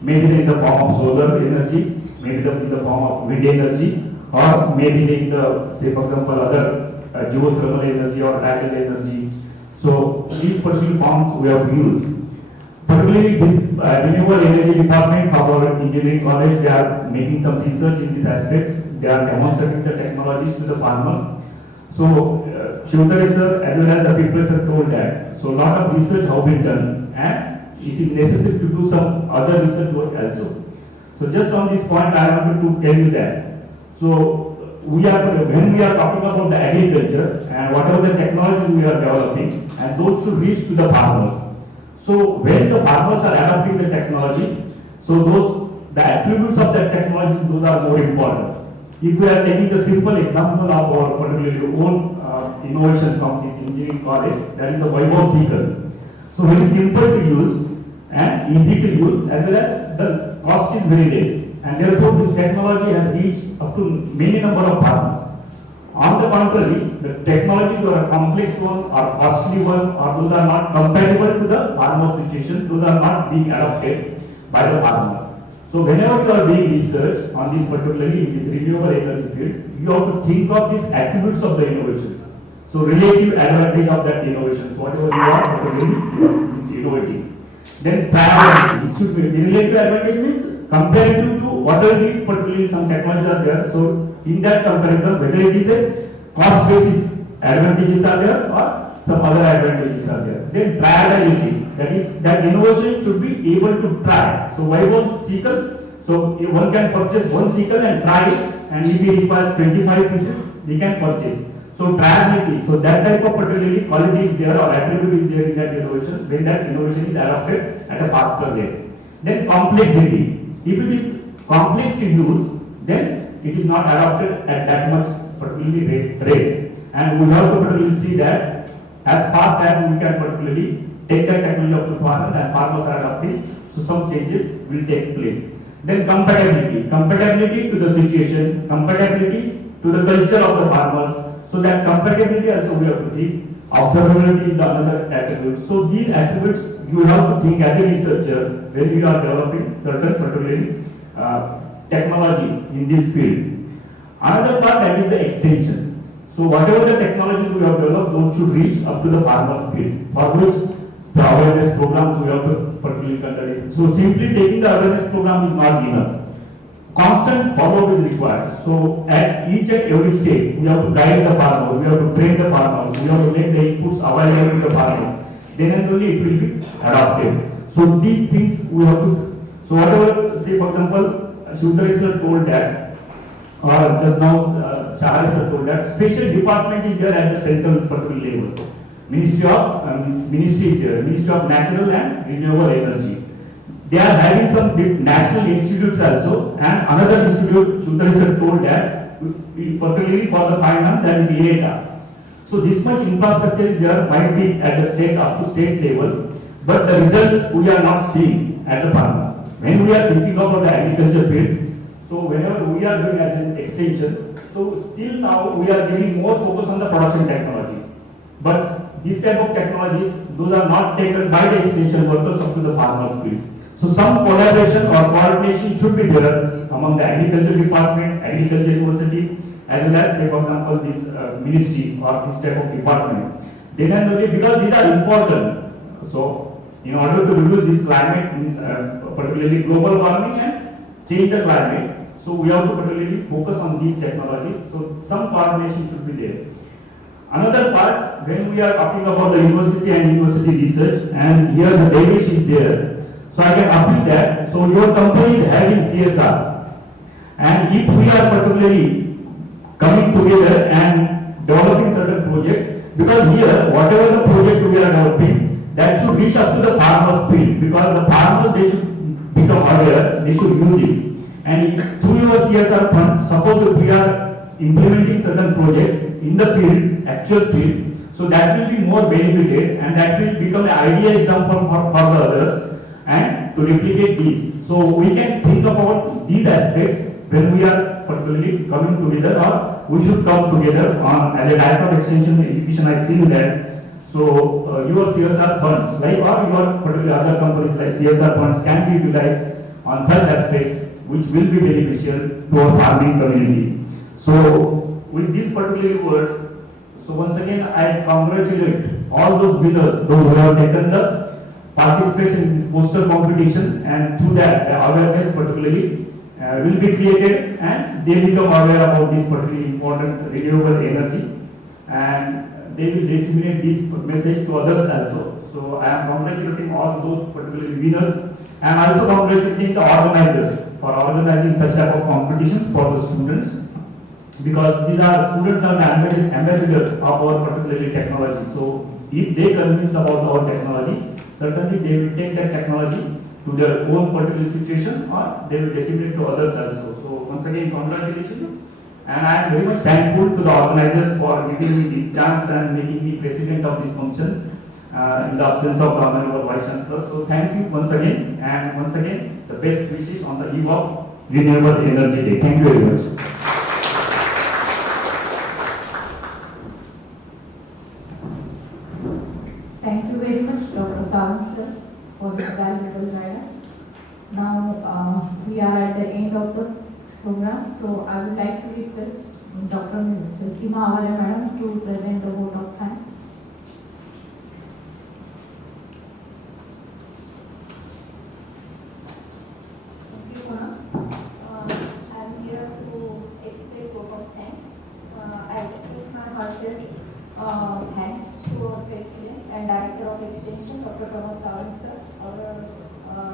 maybe in the form of solar energy, maybe in the form of wind energy, or maybe in the, say for example, other geothermal energy or tidal energy. So these particular forms we have used. Particularly this renewable energy department of our engineering college, they are making some research in these aspects. They are demonstrating the technologies to the farmers. So Shivtari sir as well as the people sir told that. So a lot of research have been done, and it is necessary to do some other research work also. So just on this point, I wanted to tell you that. So when we are talking about the agriculture and whatever the technologies we are developing, and those should reach to the farmers. So when the farmers are adopting the technology, so the attributes of that technology, those are more important. If we are taking the simple example of our particularly own innovation from this engineering college, that is the Vaibhav seeker. So very simple to use and easy to use, as well as the cost is very less, and therefore this technology has reached up to many number of farmers. On the contrary, the technologies are a complex one or costly one, or those are not compatible to the farmer's situation, those are not being adopted by the farmers. So whenever you are doing research on this particularly in this renewable energy field, you have to think of these attributes of the innovation. So relative advantage of that innovation, so whatever you are innovating. Then priority, it should be relative advantage means comparative to whatever particularly some technologies are there. So in that comparison, whether it is a cost basis advantages are there or some other advantages are there. Then prioritizing, that is that innovation should be able to try. So why one sickle? So one can purchase one sickle and try it, and if he requires 25 pieces, they can purchase. So traceability, so that type of particularly quality is there or attribute is there in that innovation when that innovation is adopted at a faster rate. Then complexity. If it is complex to use, then it is not adopted at that much particularly rate. And we have to particularly see that as fast as we can particularly take that technology up to farmers and farmers are adopting, so some changes will take place. Then compatibility to the situation, compatibility to the culture of the farmers. So that compatibility also we have to think. Observability is the another attribute. So these attributes you have to think as a researcher when you are developing certain particularly technologies in this field. Another part that is the extension. So whatever the technologies we have developed, those should reach up to the farmer's field, for which the awareness programs we have to particularly conduct. So simply taking the awareness program is not enough. Constant follow-up is required. So at each and every stage, we have to guide the farmer, we have to train the farmer, we have to make the inputs available to the farmer. Then and only it will be adopted. So these things we have to. So whatever, say for example, Sundari sir told that, or just now Chahari sir told that, special department is there at the central particular level. Ministry is there, Ministry of Natural and Renewable Energy. They are having some national institutes also, and another institute, Sundari sir told that, particularly for the finance, that is the CAET. So this much infrastructure is there, might be at the state, up to state level, but the results we are not seeing at the farmers. When we are thinking about the agriculture field, so whenever we are doing as an extension, so till now we are giving more focus on the production technology. But this type of technologies, those are not taken by the extension workers up to the farmers field. So some collaboration or coordination should be there among the agriculture department, agriculture university, as well as, say for example, this ministry or this type of department. Then and only because these are important. So in order to reduce this climate, particularly global warming and change the climate, so we have to particularly focus on these technologies. So some coordination should be there. Another part, when we are talking about the university and university research, and here the Diwas is there. So I can appeal that, so your company is having CSR, and if we are particularly coming together and developing certain project, because here whatever the project we are developing, that should reach up to the farmers field, because the farmers, they should become aware, they should use it. And through your CSR fund, suppose if we are implementing certain project in the field, actual field, so that will be more benefited, and that will become an ideal example for the others, and to replicate these. So we can think about these aspects when we are particularly coming together, or we should come together on as a director of extension education. I feel that so your CSR funds, like or your particular other companies like CSR funds, can be utilized on such aspects which will be beneficial to our farming community. So with these particular words, so once again I congratulate all those winners, those who have taken the participation in this poster competition, and through that the awareness particularly will be created, and they become aware about this particularly important renewable energy, and they will disseminate this message to others also. So I am congratulating all those particularly winners, and also congratulating the organizers for organizing such type of competitions for the students, because these are students are the ambassadors of our particularly technology. So if they convince about our technology, certainly they will take that technology to their own particular situation, or they will disseminate to others also. So once again, congratulations, and I am very much thankful to the organizers for giving me this chance and making me president of this function in the absence of the Honorable Vice Chancellor. So thank you once again, and once again the best wishes on the eve of Renewable Energy Day. Thank you very much. Thank you very much, Dr. Sawant sir, for this valuable guidance. Now we are at the end of the program, so I would like to request Dr. Seema Awale madam to present the vote of thanks. Thank you, Mona. I am here to express vote of thanks. I express my heartfelt thanks to our President and Director of Extension, Dr. Thomas Sawant sir, our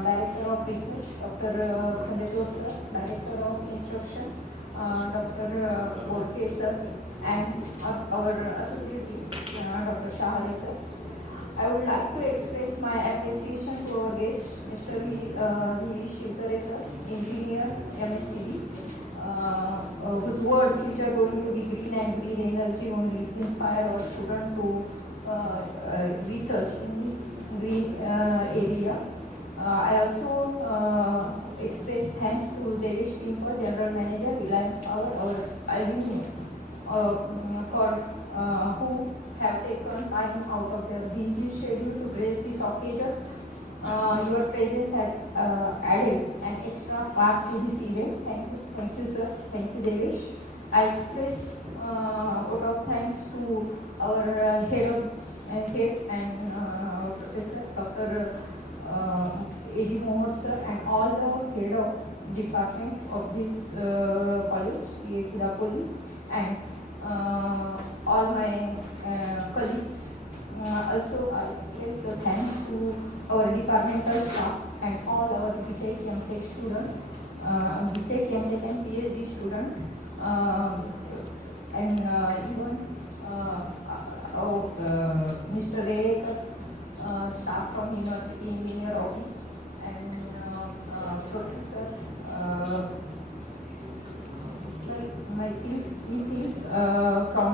Director of Research, Dr. Renewable sir, Director of Instruction, Dr. Borke sir, and our associate dean, Dr. Shah. I would like to express my appreciation to our guest, Mr. Shivtare sir, engineer, MSCD, whose word future going to be green and green energy only inspire our students to research in this green area. I also express thanks to Devesh Pimpar, General Manager, Reliance Power, our alumni, for who have taken time out of their busy schedule to grace this occasion. Your presence has added an extra spark to this event. Thank you, sir. Thank you, Devesh. I express vote of thanks to our head and Professor Dr. A.D. Mohammed sir and all the head of department of this college, CAET Dapoli, and all my colleagues. Also, I express the thanks to our departmental staff and all our BTech, MTech students, BTech, MTech and PhD students, and even Mr. Ray, staff from University Engineer Office, and Professor my field from